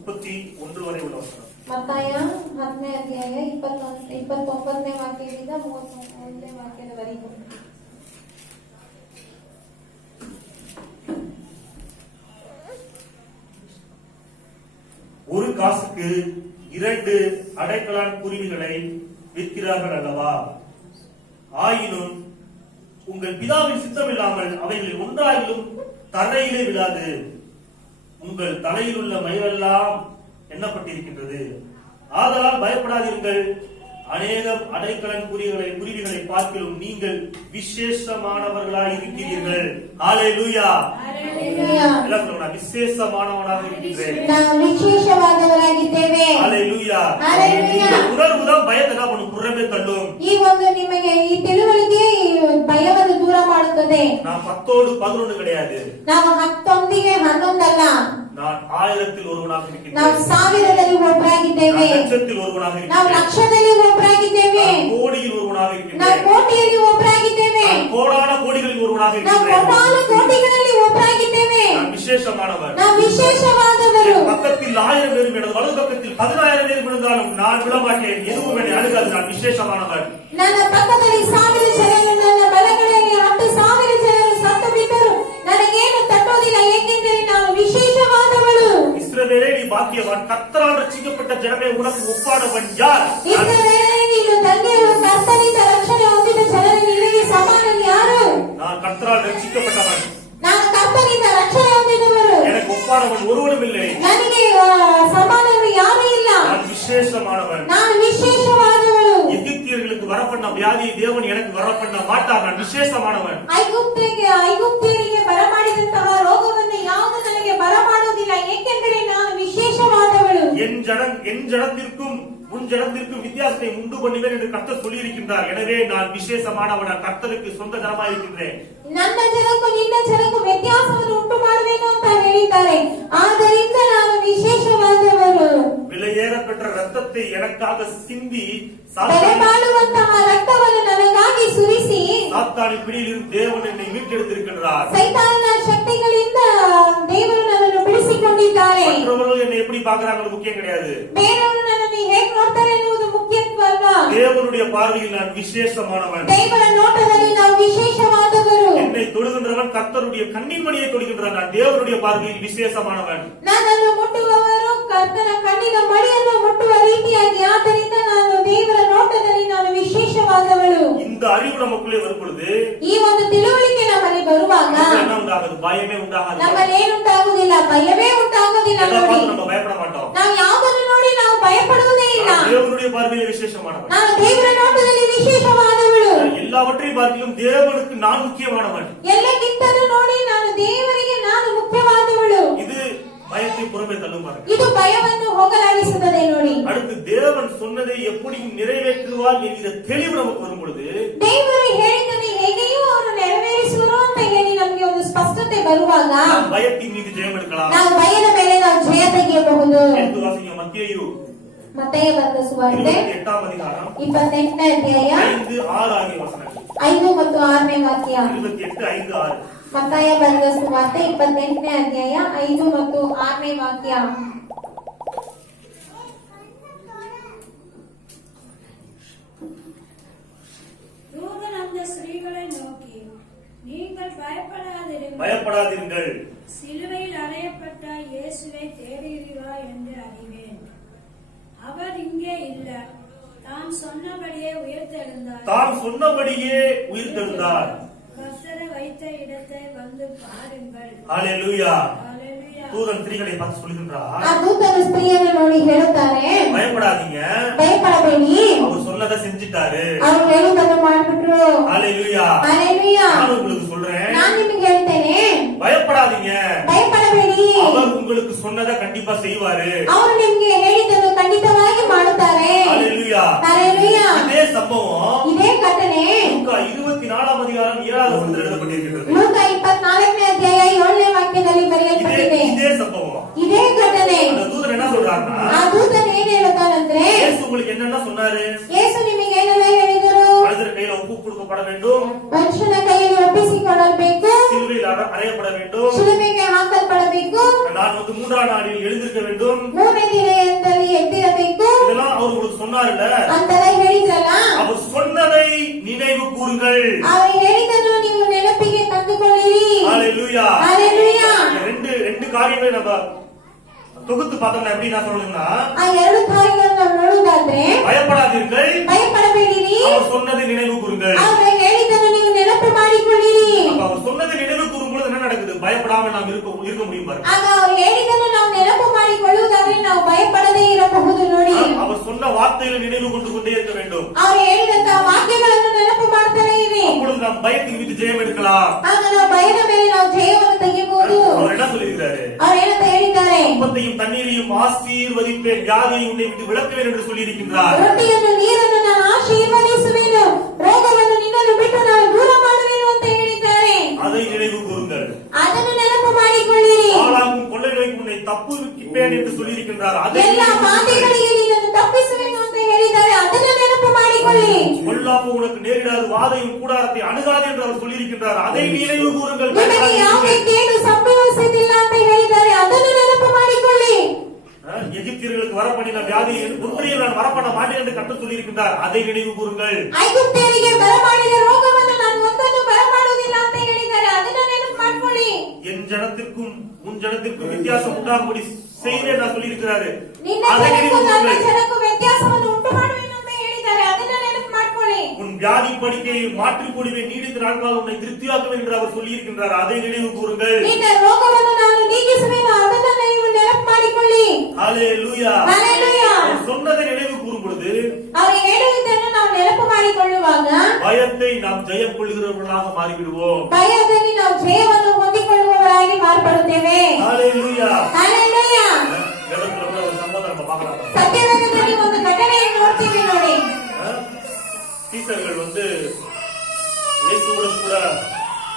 31 வரை உள்ள வசனம். ಮತ್ತಾಯ 10ನೇ ಅಧ್ಯಾಯ 29ನೇ ವಾಕ್ಯದಿಂದ 31ನೇ ವಾಕ್ಯದವರೆಗೂ. ஒரு காசுக்கு 2 அடைக்கலான் குருவிகளை விற்கிறார்கள் அல்லவா? ஆயினும் உங்கள் பிதாவின் சித்தமில்லாமல் அவைகளில் ஒன்றாயிலும் தரையிலே விடாது. உங்கள் தலையில் உள்ள மயிரெல்லாம் எண்ணப்பட்டிருக்கின்றது. ஆதலால் பயப்படாதீர்கள். அநேகம் அடைக்கலன் குருவிகளை பார்க்கிலும் நீங்கள் விசேஷமானவர்களாய் இருக்கிறீர்கள். ஹalleluya. எல்லாம் சொல்லுங்க, விசேஷமானவனாக இருக்கிறேன். ನಾವು ವಿಶೇಷವಾದವರಾಗಿದ್ದೇವೆ. ஹalleluya. இந்த உணர்வு தான் பயத்தை என்ன பண்ணும்? புறமே தள்ளும். ಈ ಒಂದು ನಿಮಗೆ ಈ ತಿಳುವಳಿಕೆ ಭಯವನ್ನು ದೂರ ಮಾಡುತ್ತದೆ. நான் 10ஓடு 11 கிடையாது. ನಾವು 10ೊಂದಿಗೆ 11 ಅಲ್ಲ. நான் 1000ல் ஒருவனாக இருக்கிறேன். ನಾವು 1000ದಲ್ಲಿ ಒಬ್ಬರಾಗಿದ್ದೇವೆ. நான் லட்சத்தில் ஒருவனாக ನಾವು இருக்கிறேன். ಲಕ್ಷದಲ್ಲಿ ಒಬ್ಬರಾಗಿದ್ದೇವೆ. நான் கோடியில் ஒருவனாக ನಾವು இருக்கிறேன். ಕೋಟಿಯಲ್ಲಿ ಒಬ್ಬರಾಗಿದ್ದೇವೆ. நான் கோடான கோடிகளில் ஒருவனாக ನಾವು இருக்கிறேன். ಕೋಟಾನು ಕೋಟಿಗಳಲ್ಲಿ ಒಬ್ಬರಾಗಿದ್ದೇವೆ. நான் விசேஷமானவர். ನಾವು ವಿಶೇಷವಾದವರು. பக்கத்தில் 1000 பேரும் எனது வலது பக்கத்தில் 10000 பேர் விழுந்தாலும் நான் விழமாட்டேன். எதுவும் என்னை அணுகாது. நான் விசேஷமானவர். ನನ್ನ ಪಕ್ಕದಲ್ಲಿ 1000 ಜನರು, ನನ್ನ ಬಲಗಡೆಯಲ್ಲಿ 10,000 ಜನರು ಸತ್ತು ಬಿದ್ದರು ನನಗೇನು ತಟ್ಟೋದಿಲ್ಲ, ಏಕೆಂದರೆ ನಾನು ವಿಶೇಷವಾದವಳು. இஸ்ரவேலே நீ பாக்கியவான். கர்த்தரால் ரட்சிக்கப்பட்ட ஜனமே உனக்கு ஒப்பானவன் யார்? ಇಸ್ರಾಯೇಲೇ ನೀನು ಧನ್ಯರು, ಕರ್ತನಿಂದ ರಕ್ಷಣೆ ಹೊಂದಿದ ಜನರು ನಿನಗೆ ಸಮಾನನು ಯಾರು? நான் கர்த்தரால் ரட்சிக்கப்பட்டவன். ನಾನು ಕರ್ತನಿಂದ ರಕ್ಷಣೆ ಹೊಂದಿದವರು, எனக்கு ஒப்பானவன் ஒருவனும் இல்லை. ನನಗೆ ಸಮಾನರು ಯಾರೂ ಇಲ್ಲ. நான் விசேஷமானவன். ನಾನು ವಿಶೇಷವಾದವಳು. எகிப்தியர்களுக்கு வரப்பண்ண வியாதியை தேவன் எனக்கு வரப்பண்ண மாட்டார். நான் விசேஷமானவன். ಐಗುಪ್ತಿಯರಿಗೆ ಬರಮಾಡಿದಂತಹ ರೋಗವನ್ನು ಯಾವುದು ನನಗೆ ಬರಮಾಡುವುದಿಲ್ಲ, ಏಕೆಂದರೆ ನಾನು ವಿಶೇಷವಾದವಳು. என் ஜனத்திற்கும் உன் ஜனத்திற்கும் வித்தியாசத்தை உண்டு பண்ணுவேன் என்று கர்த்தர் சொல்லி இருக்கின்றார். எனவே நான் விசேஷமானவன். கர்த்தருக்கு சொந்த ஜனமாக இருக்கின்றேன். ನನ್ನ ಜನಕ್ಕೂ ನಿನ್ನ ಜನಕ್ಕೂ ವ್ಯತ್ಯಾಸವನ್ನು ಉಂಟು ಮಾಡಬೇಕು ಅಂತ ಹೇಳಿದ್ದಾರೆ. ಆದ್ದರಿಂದ ನಾನು ವಿಶೇಷವಾದವರು. விலையேற பெற்ற ரத்தத்தை எனக்காக சிந்தி ಬೆಲೆ ಬಾಳುವಂತಹ ರಕ್ತವನ್ನು ನನಗಾಗಿ ಸುರಿಸಿ சாத்தானின் பிடியிலிருந்து தேவன் என்னை மீட்டெடுத்திருக்கின்றார். ಸೈತಾನನ ಶಕ್ತಿಗಳಿಂದ ದೇವರು ನನ್ನನ್ನು ಬಿಡಿಸಿಕೊಂಡಿದ್ದಾರೆ. மற்றவர்கள் என்னை எப்படி பார்க்கறாங்க முக்கியம் கிடையாது. ಬೇರೆಯವರು ನನ್ನನ್ನು ಹೇಗೆ ನೋಡ್ತಾರೆ ಎನ್ನುವುದು ಮುಖ್ಯವಲ್ಲ. தேவனுடைய பார்வையில் நான் விசேஷமானவன். ದೇವರ ನೋಟದಲ್ಲಿ ನಾವು ವಿಶೇಷವಾದವರು. என்னை தொடுகின்றவன் கர்த்தருடைய கண்ணின் மணியை தொடுகின்றான். நான் தேவனுடைய பார்வையில் விசேஷமானவன். ನನ್ನನ್ನು ಮುಟ್ಟುವವರು ಕರ್ತನ ಕಣ್ಣಿನ ಮಣಿಯನ್ನು ಮುಟ್ಟುವ ರೀತಿಯಾಗಿ, ಆದ್ದರಿಂದ ನಾನು ದೇವರ ನೋಟದಲ್ಲಿ ನಾನು ವಿಶೇಷವಾದವಳು. இந்த அறிவு நமக்குள்ளே வரும் பொழுது ಈ ಒಂದು ತಿಳುವಳಿಕೆ ನಮ್ಮಲ್ಲಿ ಬರುವಾಗ என்ன உண்டாகுது? பயமே உண்டாகாது. ನಮ್ಮಲ್ಲಿ ಏನುಂಟಾಗುವುದಿಲ್ಲ, ಭಯವೇ ಉಂಟಾಗುವುದಿಲ್ಲ. ನೋಡಿ நம்ம பயப்பட மாட்டோம். ನಾವು ಯಾವುದನ್ನು ನೋಡಿ ನಾವು ಭಯಪಡುವುದೇ ಇಲ್ಲ. தேவனுடைய பார்வையில் விசேஷமானவன். ನಾನು ದೇವರ ನೋಟದಲ್ಲಿ ವಿಶೇಷವಾದವಳು. எல்லாவற்றையும் பார்க்கிலும் தேவனுக்கு நான் முக்கியமானவன். ಎಲ್ಲಕ್ಕಿಂತಲೂ ನೋಡಿ ನಾನು ದೇವರಿಗೆ ನಾನು ಮುಖ್ಯವಾದವಳು. இது பயத்தை புறமே தள்ளும் பாருங்க. ಇದು ಭಯವನ್ನು ಹೋಗಲಾಡಿಸುತ್ತದೆ ನೋಡಿ. அடுத்து தேவன் சொன்னதை எப்படி நிறைவேற்றுவார் என்கிற தெளிவு நமக்கு வரும் பொழுது ದೇವರು ಹೇಳಿದ್ದನ್ನು ಹೇಗೆಯೂ ಅವರು ನೆರವೇರಿಸುವರು ಅಂತ ಹೇಳಿ ನಮಗೆ ಒಂದು ಸ್ಪಷ್ಟತೆ ಬರುವಾಗ நாம் பயத்தின் மீது ஜெயம் எடுக்கலாம். ನಾವು ಭಯದ ಮೇಲೆ ನಾವು ಜಯ ತೆಗೆಯಬಹುದು. எடுத்து வாசிங்க மத்தேயு ಮತ್ತಾಯ ಬರೆದ ಸುವಾರ್ತೆ 28ாம் அதிகாரம் 28ನೇ ಅಧ್ಯಾಯ 5-6 ಆகிய ವಚನಗಳು. 5 ಮತ್ತು 6ನೇ ವಾಕ್ಯ. 28:5-6. ಮತ್ತಾಯ ಬರೆದ ಸುವಾರ್ತೆ 28ನೇ ಅಧ್ಯಾಯ 5 ಮತ್ತು 6ನೇ ವಾಕ್ಯ. தூதன் அந்த ஸ்திரீகளை நோக்கி, நீங்கள் பயப்படாதீர்கள், சிலுவையில் அறையப்பட்ட இயேசுவை தேடுகிறீர்களா என்று அறிவேன். அவர் இங்கே இல்ல, தாம் சொன்னபடியே உயிர்த்தெழுந்தார். கர்த்தரை வைத்த இடத்தை வந்து பாருங்கள். ஹல்லேலூயா. தூதன் ஸ்திரீகளை பார்த்து சொல்லுகின்றார், ಆ ದೂತನು ಸ್ತ್ರೀಯನ್ನು ನೋಡಿ ಹೇಳುತ್ತಾರೆ, பயப்படாதீங்க, ಭಯಪಡಬೇಡಿ, அவர் சொன்னதை செஞ்சிட்டாரு. ಅವರು ಹೇಳಿದ್ದನ್ನು ಮಾಡಿಬಿಟ್ರು. ஹல்லேலூயா. ஹல்லேலೂಯಾ. நான் உங்களுக்கு சொல்றேன், நான் ನಿಮಗೆ ಹೇಳ್ತೇನೆ, பயப்படாதீங்க, ಭಯಪಡಬೇಡಿ, அவர் உங்களுக்கு சொன்னதை கண்டிப்பா செய்வாரு. ಅವರು ನಿಮಗೆ ಹೇಳಿದ್ದನ್ನು ಖಂಡಿತವಾಗಿ ಮಾಡುತ್ತಾರೆ. ஹல்லேலூயா. ஹல்லேலூயா. இதே சம்பவம் ಇದೇ ಘಟನೆ லூக்கா 24ஆம் அதிகாரம் 7வது வசனத்தில் எழுதப்பட்டிருக்கிறது. ಲೂಕ 24ನೇ ಅಧ್ಯಾಯ 7ನೇ ವಾಕ್ಯದಲ್ಲಿ ಬರೆಯಲ್ಪಟ್ಟಿದೆ. இதே சம்பவம், ಇದೇ ಘಟನೆ. அந்த தூதன் என்ன சொல்றாருன்னா, ಆ ದೂತನು ಏನ್ ಹೇಳುತ್ತಾನಂದ್ರೆ, இயேசு உங்களுக்கு என்னென்ன சொன்னாரு? ಯೇಸು ನಿಮಗೆ ಏನೆಲ್ಲ ಹೇಳಿದರು? மனிதர் கையில ஒப்பு கொடுக்கப்பட வேண்டும், ಮನುಷ್ಯನ ಕೈಯಲ್ಲಿ ಒಪ್ಪಿಸಿಕೊಡಬೇಕು, சிலுவையில் அறையப்பட வேண்டும், ಶಿಲುಬೆಗೆ ಹಾಕಲ್ಪಡಬೇಕು, நான் வந்து 3ஆம் நாளில் எழுந்திருக்க வேண்டும், 3ನೇ ದಿನದಲ್ಲಿ ಎದ್ದಿರಬೇಕು இதெல்லாம் அவர் உங்களுக்கு சொன்னாருல்ல. ಅಂತೆಲ್ಲ ಹೇಳಿದ್ರಲ್ಲ. அவர் சொன்னதை நினைவு கூறுங்கள். ಅವರು ಹೇಳಿದ್ದನ್ನು ನೀವು ನೆನಪಿಗೆ ತಂದುಕೊಳ್ಳಿರಿ. ஹல்லேலூயா. ஹல்லேலூயா. ரெண்டு காரியங்களை நம்ம தொகுத்து பார்த்தோம்னா எப்படி நான் சொல்லுங்கன்னா, ಆ ಎರಡು ಕಾರ್ಯಗಳನ್ನು ನಾವು ನೋಡುವುದಾದ್ರೆ, பயப்படாதீர்கள், ಭಯಪಡಬೇಡಿರಿ, அவர் சொன்னதை நினைவு கூறுங்கள். ಅವರು ಹೇಳಿದ್ದನ್ನು ನೀವು ನೆನಪು ಮಾಡಿಕೊಳ್ಳಿರಿ. அப்ப அவர் சொன்னதை நினைவு கூறும்போது என்ன நடக்குது? பயப்படாமல் நாம் இருக்க முடியும் பாருங்க. ಆಗ ಅವರು ಹೇಳಿದ್ದನ್ನು ನಾವು ನೆನಪು ಮಾಡಿಕೊಳ್ಳುವುದಾದ್ರೆ ನಾವು ಭಯಪಡದೇ ಇರಬಹುದು ನೋಡಿ. அவர் சொன்ன வார்த்தைகளை நினைவு கொண்டே இருக்க வேண்டும். ಅವರು ಹೇಳಿದಂತಹ ವಾಕ್ಯಗಳನ್ನು ನೆನಪು ಮಾಡ್ತಾನೆ ಇರಿ. அப்பொழுது நாம் பயத்தின் மீது ஜெயம் எடுக்கலாம். ಆಗ ನಾವು ಭಯದ ಮೇಲೆ ನಾವು ಜಯವನ್ನು ತೆಗೆಯಬಹುದು. அவர் என்ன சொல்லியிருக்காரு? ಅವರು ಏನಂತ ಹೇಳಿದ್ದಾರೆ? அப்பத்தையும் தண்ணீரையும் ஆசீர்வதிப்பேன், வியாதியை உன்னை விட்டு விலக்குவேன் என்று சொல்லியிருக்கிறார். ರೊಟ್ಟಿಯನ್ನು ನೀರನ್ನು ನಾನು ಆಶೀರ್ವದಿಸುವೆನು, ರೋಗವನ್ನು ನಿನ್ನನ್ನು ಬಿಟ್ಟು ನಾನು ದೂರ ಮಾಡುವೆನು ಅಂತ ಹೇಳಿದ್ದಾರೆ. அதை நினைவு கூறுங்கள். ಅದನ್ನು ನೆನಪು ಮಾಡಿಕೊಳ್ಳಿರಿ. ஆளாகும் கொள்ளை நோய்க்கு உன்னை தப்புவிப்பேன் என்று சொல்லியிருக்கிறார். அதை ಎಲ್ಲ ಬಾಧೆಗಳಿಗೆ ನಿನ್ನನ್ನು ತಪ್ಪಿಸುವೆನು ಅಂತ ಹೇಳಿದ್ದಾರೆ. ಅದನ್ನು ನೆನಪು ಮಾಡಿಕೊಳ್ಳಿ. கொல்லாப்பு உனக்கு நேரிடாது, வாதையும் கூடாரத்தை அணுகாது என்று அவர் சொல்லியிருக்கிறார். அதை நினைவு கூறுங்கள். ನಿಮಗೆ ಯಾವುದೇ ಕೇಡು ಸಂಭವಿಸುವುದಿಲ್ಲ ಅಂತ ಹೇಳಿದ್ದಾರೆ. ಅದನ್ನು ನೆನಪು ಮಾಡಿಕೊಳ್ಳಿ. எகிப்தியர்களுக்கு வரப்பண்ணின வியாதியை ஒன்றையும் நான் வரப்பண்ண மாட்டேன் என்று கர்த்தர் சொல்லியிருக்கிறார். அதை நினைவு கூறுங்கள். ಐಗುಪ್ತ್ಯರಿಗೆ ಬರಮಾಡಿದ ರೋಗವನ್ನು ನಾನು ಒಂದನ್ನು ಬರಮಾಡುವುದಿಲ್ಲ ಅಂತ ಹೇಳಿದ್ದಾರೆ. ಅದನ್ನು ನೆನಪು ಮಾಡಿಕೊಳ್ಳಿ. என் ஜனத்திற்கும் உன் ஜனத்திற்கும் வித்தியாசம் உண்டாகும்படி செய்வேன் நான் சொல்லியிருக்கிறாரு. ನಿನ್ನ அதை நினைவு ಜನಕ್ಕೂ ನನ್ನ கூறுங்கள். ಜನಕ್ಕೂ ವ್ಯತ್ಯಾಸವನ್ನು ಉಂಟು ಮಾಡುವೆನು ಅಂತ ಹೇಳಿದ್ದಾರೆ. ಅದನ್ನು ನೆನಪು ಮಾಡಿಕೊಳ್ಳಿ. உன் வியாதி படுக்கையை மாற்றிக் கொள்வேன், நீடித்த நாட்களாக உன்னை திருப்தியாக்குவேன் என்று அவர் சொல்லியிருக்கிறார். அதை நினைவு கூறுங்கள். ನಿನ್ನ ರೋಗವನ್ನು ನಾನು ನೀಗಿಸುವೆನು. ಅದನ್ನು ನೀವು ನೆನಪು ಮಾಡಿಕೊಳ್ಳಿ. ஹல்லேலூயா. ஹல்லேலூயா. அவர் சொன்னதை நினைவு கூறும் பொழுது ಅವರು ಹೇಳುವುದನ್ನು ನಾವು ನೆನಪು ಮಾಡಿಕೊಳ್ಳುವಾಗ பயத்தை நாம் ஜெயம் கொள்கிறவர்களாக மாறிவிடுவோம். ಭಯದಲ್ಲಿ ನಾವು ಜಯವನ್ನು ಹೊಂದಿಕೊಳ್ಳುವವರಾಗಿ ಮಾರ್ಪಡುತ್ತೇವೆ. ஹல்லேலூயா. ಹಲ್ಲೇಲೂಯಾ. வேதத்துல கூட ஒரு சம்பவம் நம்ம பார்க்கலாம். ಸತ್ಯವೇದದಲ್ಲಿ ಒಂದು ಘಟನೆಯನ್ನು ನೋಡ್ತೀವಿ ನೋಡಿ. சீசர்கள் வந்து இயேசுவுடன் கூட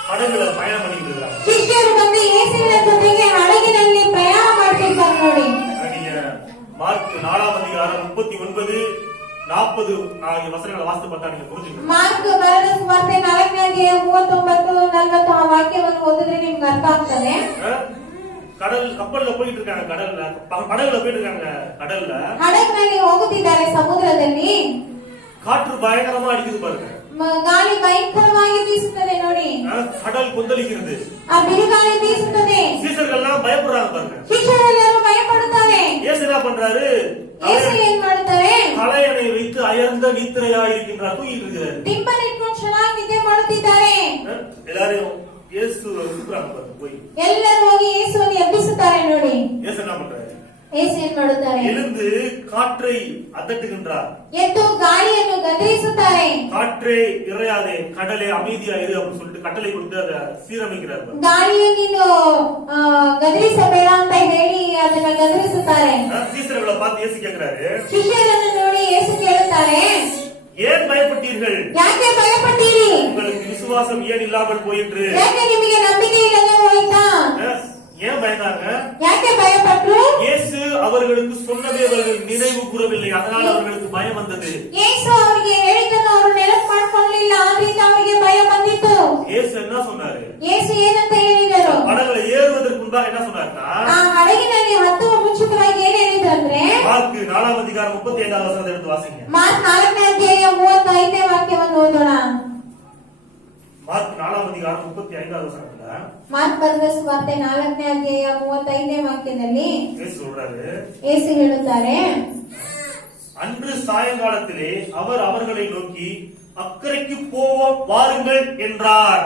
படகுல பயணம் பண்ணிட்டு இருக்காங்க. ಶಿಷ್ಯರು ಬಂದು ಯೇಸುವಿನ ಜೊತೆಗೆ ಹಡಗಿನಲ್ಲಿ ಪ್ರಯಾಣ ಮಾಡ್ತಿರ್ತಾರೆ ನೋಡಿ. நீங்க மார்க் 4ஆம் அதிகாரம் 39, 40 ஆகிய வசனங்களை வாசித்து பார்த்தா நீங்க புரிஞ்சுக்கணும். ಮಾರ್ಕ್ ಬರೆದ ಸುವಾರ್ತೆ 4ನೇ ಅಧ್ಯಾಯ 39, 40 ಆ ವಾಕ್ಯವನ್ನು ಓದಿದ್ರೆ ನಿಮ್ಗೆ ಅರ್ಥ ಆಗ್ತದೆ. கடல் கப்பல்ல போயிட்டு இருக்காங்க, படகுல போயிட்டு இருக்காங்க. கடல்ல ಹಡಗಿನಲ್ಲಿ ಹೋಗುತ್ತಿದ್ದಾರೆ ಸಮುದ್ರದಲ್ಲಿ. காற்று பயங்கரமா அடிக்குது பாருங்க. ಗಾಳಿ ಭಯಂಕರವಾಗಿ ಬೀಸುತ್ತದೆ ನೋಡಿ. கடல் கொந்தளிக்கிறது, ಆ ಬಿರುಗಾಳಿ ಬೀಸುತ್ತದೆ. சீசர்கள்லாம் பயப்படுறாங்க பாருங்க. ಶಿಷ್ಯರೆಲ್ಲರೂ ಭಯಪಡುತ್ತಾರೆ. இயேசு என்ன பண்றாரு? ಯೇಸು ಏನ್ ಮಾಡುತ್ತಾರೆ? தலையணை வைத்து அயர்ந்த நித்திரையா இருக்கின்றார், தூங்கிட்டு இருக்கிறாரு. ದಿಂಬನಿಟ್ಕೊಂಡು ಚೆನ್ನಾಗಿ ನಿದ್ದೆ ಮಾಡುತ್ತಿದ್ದಾರೆ. எல்லாரும் இயேசு எழுப்புறாங்க பாருங்க. போய் ಎಲ್ಲರೂ ಹೋಗಿ ಯೇಸುವನ್ನು ಎಬ್ಬಿಸುತ್ತಾರೆ ನೋಡಿ. இயேசு என்ன என்ன பண்றாரு? ಯೇಸು ಏನ್ ಮಾಡುತ್ತಾರೆ? எழுந்து காற்றை அதட்டுகின்றார். ಎದ್ದು ಗಾಳಿಯನ್ನು ಗದರಿಸುತ್ತಾರೆ. காற்றே இறையாதே, கடலே அமைதியா இரு அப்படின்னு சொல்லிட்டு கட்டளை கொடுத்து அதை சீரமைக்கிறார். ಗಾಳಿಯು ನೀನು ಗದರಿಸಬೇಡ ಅಂತ ಹೇಳಿ ಅದನ್ನ ಗದರಿಸುತ್ತಾರೆ. சீசர்களை பார்த்து இயேசு கேட்கிறாரு, ಶಿಷ್ಯರನ್ನು ನೋಡಿ ಯೇಸು ಕೇಳುತ್ತಾರೆ, ஏன் பயப்பட்டீர்கள்? ಯಾಕೆ ಭಯಪಟ್ಟೀರಿ? உங்களுக்கு விசுவாசம் ஏன் இல்லாமல் போயிற்று? ಯಾಕೆ ನಿಮಗೆ ನಂಬಿಕೆ ಇಲ್ಲದೆ ಹೋಯ್ತಾ? ஏன் பயந்தாங்க? ಯಾಕೆ ಭಯಪಟ್ರು? இயேசு அவர்களுக்கு சொன்னதை அவர்கள் நினைவு கூறவில்லை, அதனால் அவர்களுக்கு பயம் வந்தது. ಯೇಸು ಅವರಿಗೆ ಹೇಳಿದ್ದನ್ನು ಅವರು ನೆನಪು ಮಾಡಿಕೊಳ್ಳಲಿಲ್ಲ, ಆದ್ರಿಂದ ಅವರಿಗೆ ಭಯ ಬಂದಿತ್ತು. இயேசு என்ன சொன்னாரு? ಯೇಸು ಏನಂತ ಹೇಳಿದರು? படகுல ஏறுவதற்கு முன்பாக என்ன சொன்னார்னா, ಆ ಹಡಗಿನಲ್ಲಿ ಹತ್ತುವ ಮುಂಚಿತವಾಗಿ ಏನ್ ಹೇಳಿದ್ರು ಅಂದ್ರೆ, மார்ಕ್ 4 அதிகாரம் 35வது வசனத்தை எடுத்து வாசிங்க. ಮಾರ್ಕ್ 4ನೇ ಅಧ್ಯಾಯ 35ನೇ ವಾಕ್ಯವನ್ನು ಓದೋಣ. மார்க் 4 அதிகாரம் 35வது வசனத்துல ಮಾರ್ಕ್ ಬರೆದ ಸುವಾರ್ತೆ 4ನೇ ಅಧ್ಯಾಯ 35ನೇ ವಾಕ್ಯದಲ್ಲಿ இயேசு சொல்றாரு, ಯೇಸು ಹೇಳುತ್ತಾರೆ, அன்று சாயங்காலத்திலே அவர் அவர்களை நோக்கி அக்கறைக்கு போவோம் வாருங்கள் என்றார்.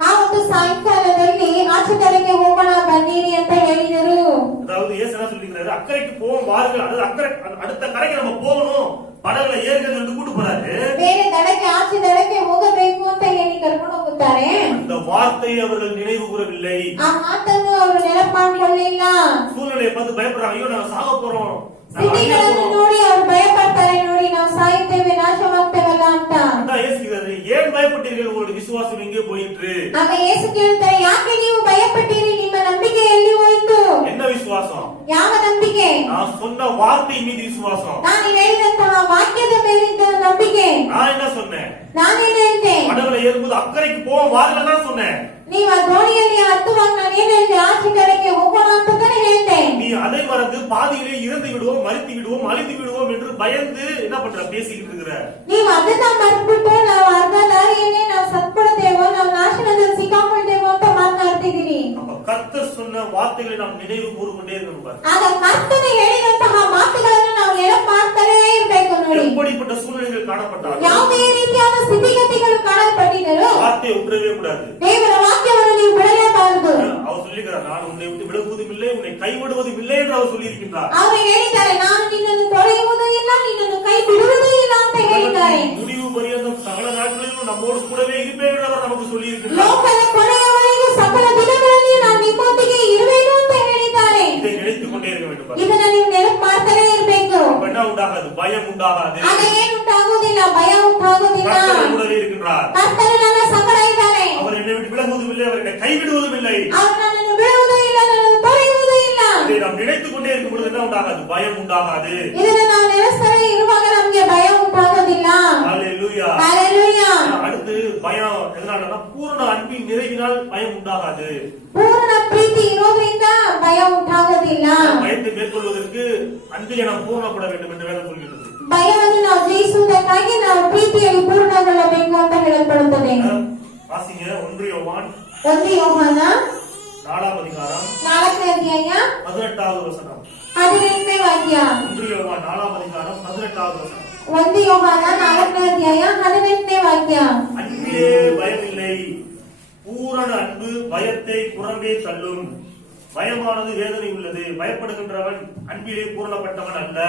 ಆ ಒಂದು ಸಾಯಂಕಾಲದಲ್ಲಿ ಆಚೆ ಕಡೆಗೆ ಹೋಗೋಣ ಬನ್ನಿರಿ ಅಂತ ಹೇಳಿದರು. அதாவது இயேசு என்ன சொல்லிக்கிறாரு? அக்கறைக்கு போவோம் வாருங்கள், அது அக்கறை அடுத்த கரைக்கு நம்ம போகணும், படகுல ஏறுங்க என்று கூட்டு போறாரு. ಬೇರೆ ದಡಕ್ಕೆ ಆಚೆ ದಡಕ್ಕೆ ಹೋಗಬೇಕು ಅಂತ ಹೇಳಿ ಕರ್ಕೊಂಡು ಹೋಗುತ್ತಾರೆ. அந்த வார்த்தையை அவர்கள் நினைவு கூறவில்லை. ಆ ಮಾತನ್ನು ಅವರು ನೆನಪು ಮಾಡಿಕೊಳ್ಳಲಿಲ್ಲ. சூழ்நிலையை பார்த்து பயப்படுறாங்க, ஐயோ நாங்க சாக போறோம். ಸ್ಥಿತಿಗಳನ್ನು ನೋಡಿ ಅವರು ಭಯ ಪಡ್ತಾರೆ, ನೋಡಿ ನಾವು ಸಾಯುತ್ತೇವೆ, ನಾಶವಾಗ್ತೇವಲ್ಲ ಅಂತ. ஏன் பயப்பட்டீர்கள்? உங்களுடைய விசுவாசம் எங்கே போயிற்று? ಆಗ ಯೇಸು ಕೇಳ್ತಾರೆ, ಯಾಕೆ ನೀವು ಭಯಪಟ್ಟಿರಿ? ನಿಮ್ಮ ನಂಬಿಕೆ ಎಲ್ಲಿ ಹೋಯಿತು? என்ன விசுவாசம்? ಯಾವ ನಂಬಿಕೆ? நான் சொன்ன வார்த்தை மீது விசுவாசம். ನಾನು ಹೇಳಿದಂತಹ ವಾಕ್ಯದ ಮೇಲಿದ್ದ ನಂಬಿಕೆ. நான் என்ன சொன்னேன்? ನಾನೇನ್ ಹೇಳಿದೆ? படகுல ஏறும்போது அக்கறைக்கு போவோம் வாருங்கள் தான் சொன்னேன். ನೀವು ಆ ದೋಣಿಯಲ್ಲಿ ಹತ್ತುವಾಗ ನಾನು ಏನ್ ಹೇಳಿದೆ? ಆಚೆ ಕಡೆಗೆ ಹೋಗೋಣ ಅಂತ ತಾನೇ ಹೇಳಿದೆ. நீ அதை மறந்து பாதியிலே இறந்து விடுவோம், மறித்து விடுவோம், அழிந்து விடுவோம் என்று பயந்து என்ன பண்ற? பேசிக்கிட்டு இருக்கிற. ನೀವು ಅದನ್ನ ಮರೆತುಬಿಟ್ಟು ನಾವು ಅರ್ಧ ದಾರಿಯನ್ನೇ ನಾವು ಸತ್ಬಿಡ್ತೇವೋ, ನಾವು ನಾಶನದಲ್ಲಿ ಸಿಕ್ಕಾಕೊಳ್ತೇವೋ ಅಂತ ಮಾತನಾಡ್ತಿದ್ದೀರಿ. அப்ப கர்த்தர் சொன்ன வார்த்தைகளை நாம் நினைவு கூறிக்கொண்டே இருக்கணும் பாரு. ಆಗ ಕರ್ತನ ಹೇಳಿದಂತಹ ಮಾತುಗಳನ್ನು ನಾವು ನೆನಪು ಮಾಡ್ತಾನೇ ಇರ್ಬೇಕು ನೋಡಿ. எப்படிப்பட்ட சூழ்நிலைகள் காணப்பட்டாலும் ಯಾವುದೇ ರೀತಿಯಾದ ಸ್ಥಿತಿಗತಿಗಳು ಕಾಣಲ್ಪಟ್ಟಿದ್ದರೂ வார்த்தையை விட்டுறவே கூடாது. ದೇವರ ವಾಕ್ಯವನ್ನು ನೀವು ಬಿಡಲೇಬಾರದು. அவர் சொல்லிக்கிறார், நான் உன்னை விட்டு விலகுவதும் இல்லை, உன்னை கைவிடுவதும் இல்லை என்று அவர் சொல்லி இருக்கின்றார். ಅವರು ಹೇಳಿದ್ದಾರೆ, ನಾನು ನಿನ್ನನ್ನು ತೊಳೆಯುವುದೂ ಇಲ್ಲ, ನಿನ್ನನ್ನು ಕೈ ಬಿಡುವುದೂ ಇಲ್ಲ ಅಂತ ಹೇಳಿದ್ದಾರೆ. முடிவு பரியந்தம் சகல நாட்களிலும் நம்மோடு கூடவே இருப்பேன் என்று அவர் நமக்கு சொல்லி இருக்கின்றார். ಲೋಕದ ಕೊನೆಯವರೆಗೂ ಸಕಲ ದಿನಗಳಲ್ಲಿ ನಾನು ನಿಮ್ಮೊಂದಿಗೆ ಇರುವೆನು ಅಂತ ಹೇಳಿದ್ದಾರೆ. இதை நினைத்துக் கொண்டே இருக்க வேண்டும். ಇದನ್ನ ನೀವು ನೆನಪು ಮಾಡ್ತಾನೆ ಇರಬೇಕು. என்ன உண்டாகாது? பயம் உண்டாகாது. ಆಗ ಏನು ಉಂಟಾಗುವುದಿಲ್ಲ? ಭಯ ಉಂಟಾಗುವುದಿಲ್ಲ. கர்த்தர் கூடவே இருக்கின்றார். ಕರ್ತನು ನನ್ನ ಸಂಗಡ ಇದ್ದಾನೆ. அவர் என்னை விட்டு விலகுவதும் இல்லை, அவர் என்னை கைவிடுவதும் இல்லை. ಅವರು ನನ್ನನ್ನು ಬಿಡುವುದೂ ಇಲ್ಲ, ನನ್ನನ್ನು ತೊರೆಯುವುದೂ ಇಲ್ಲ. இதை நாம் நினைத்துக் கொண்டே இருக்கும் பொழுது என்ன உண்டாகாது? பயம் உண்டாகாது. ಇದನ್ನ ನಾವು ನೆನೆಸ್ತಾನೆ ಇರುವಾಗ ನಮಗೆ ಭಯ ಉಂಟಾಗೋದಿಲ್ಲ. ஹல்லேலூயா. ஹல்லேலூயா. அடுத்து பயம் எதனாலனா பூரண அன்பின் நிறைவினால் பயம் உண்டாகாது. ಪೂರ್ಣ ಪ್ರೀತಿ ಇರೋದ್ರಿಂದ ಭಯ ಉಂಟಾಗೋದಿಲ್ಲ. பயத்தை மேற்கொள்வதற்கு அன்பிலே நாம் பூர்ணப்பட வேண்டும் என்று வேதம் சொல்கிறது. ಭಯವನ್ನು ನಾವು ಜಯಿಸುವುದಕ್ಕಾಗಿ ನಾವು ಪ್ರೀತಿಯಲ್ಲಿ ಪೂರ್ಣಗೊಳ್ಳಬೇಕು ಅಂತ ಹೇಳಲ್ಪಡುತ್ತದೆ. வாசிங்க 1 யோவான் 1 ಯೋಹಾನ 4 அதிகாரம் 4ನೇ ಅಧ್ಯಾಯ 18வது வசனம். 18ನೇ ವಾಕ್ಯ. 1 யோவான் 4 அதிகாரம் 18வது வசனம். 1 ಯೋಹಾನ 4ನೇ ಅಧ್ಯಾಯ 18ನೇ ವಾಕ್ಯ. அன்பிலே பயமில்லை, பூரண அன்பு பயத்தை புறம்பே தள்ளும். பயமானது வேதனை உள்ளது, பயப்படுகின்றவன் அன்பிலே பூரணப்பட்டவன் அல்ல.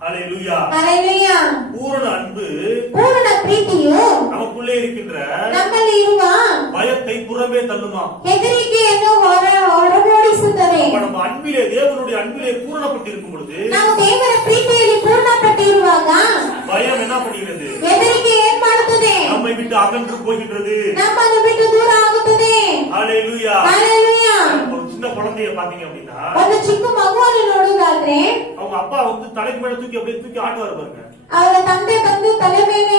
ஹல்லேலூயா. ஹல்லேலூயா. பூரண அன்பு, ಪೂರ್ಣ ಪ್ರೀತಿಯು நமக்குள்ளே இருக்கின்ற ನಮ್ಮಲ್ಲಿ ಇರುವ பயத்தை புறம்பே தள்ளுமா. ಹೆದರಿಕೆಯನ್ನು ಹೊರಗೋಡಿಸುತ್ತದೆ. நம்ம அன்பிலே, தேவனுடைய அன்பிலே பூரணப்பட்டிருக்கும் பொழுது, ನಾವು ದೇವರ ಪ್ರೀತಿಯಲ್ಲಿ ಪೂರ್ಣಪಟ್ಟಿರುವಾಗ பயம் என்ன பண்ணுகிறது? ಹೆದರಿಕೆ ಏನ್ ಮಾಡುತ್ತದೆ? நம்மை விட்டு அகன்று போகின்றது. ನಮ್ಮನ್ನು ಬಿಟ್ಟು ದೂರ ಆಗುತ್ತದೆ. ஹல்லேலூயா. ஹல்லேலூயா. ஒரு சின்ன குழந்தைய பாத்தீங்க அப்படின்னா, ಒಂದು ಚಿಕ್ಕ ಮಗುವನ್ನು ನೋಡುವುದಾದ್ರೆ அவங்க அப்பா வந்து தலைக்கு மேல தூக்கி அப்படியே தூக்கி ஆட்டுவாரு பாருங்க. ಅವರ ತಂದೆ ಬಂದು ತಲೆ ಮೇಲೆ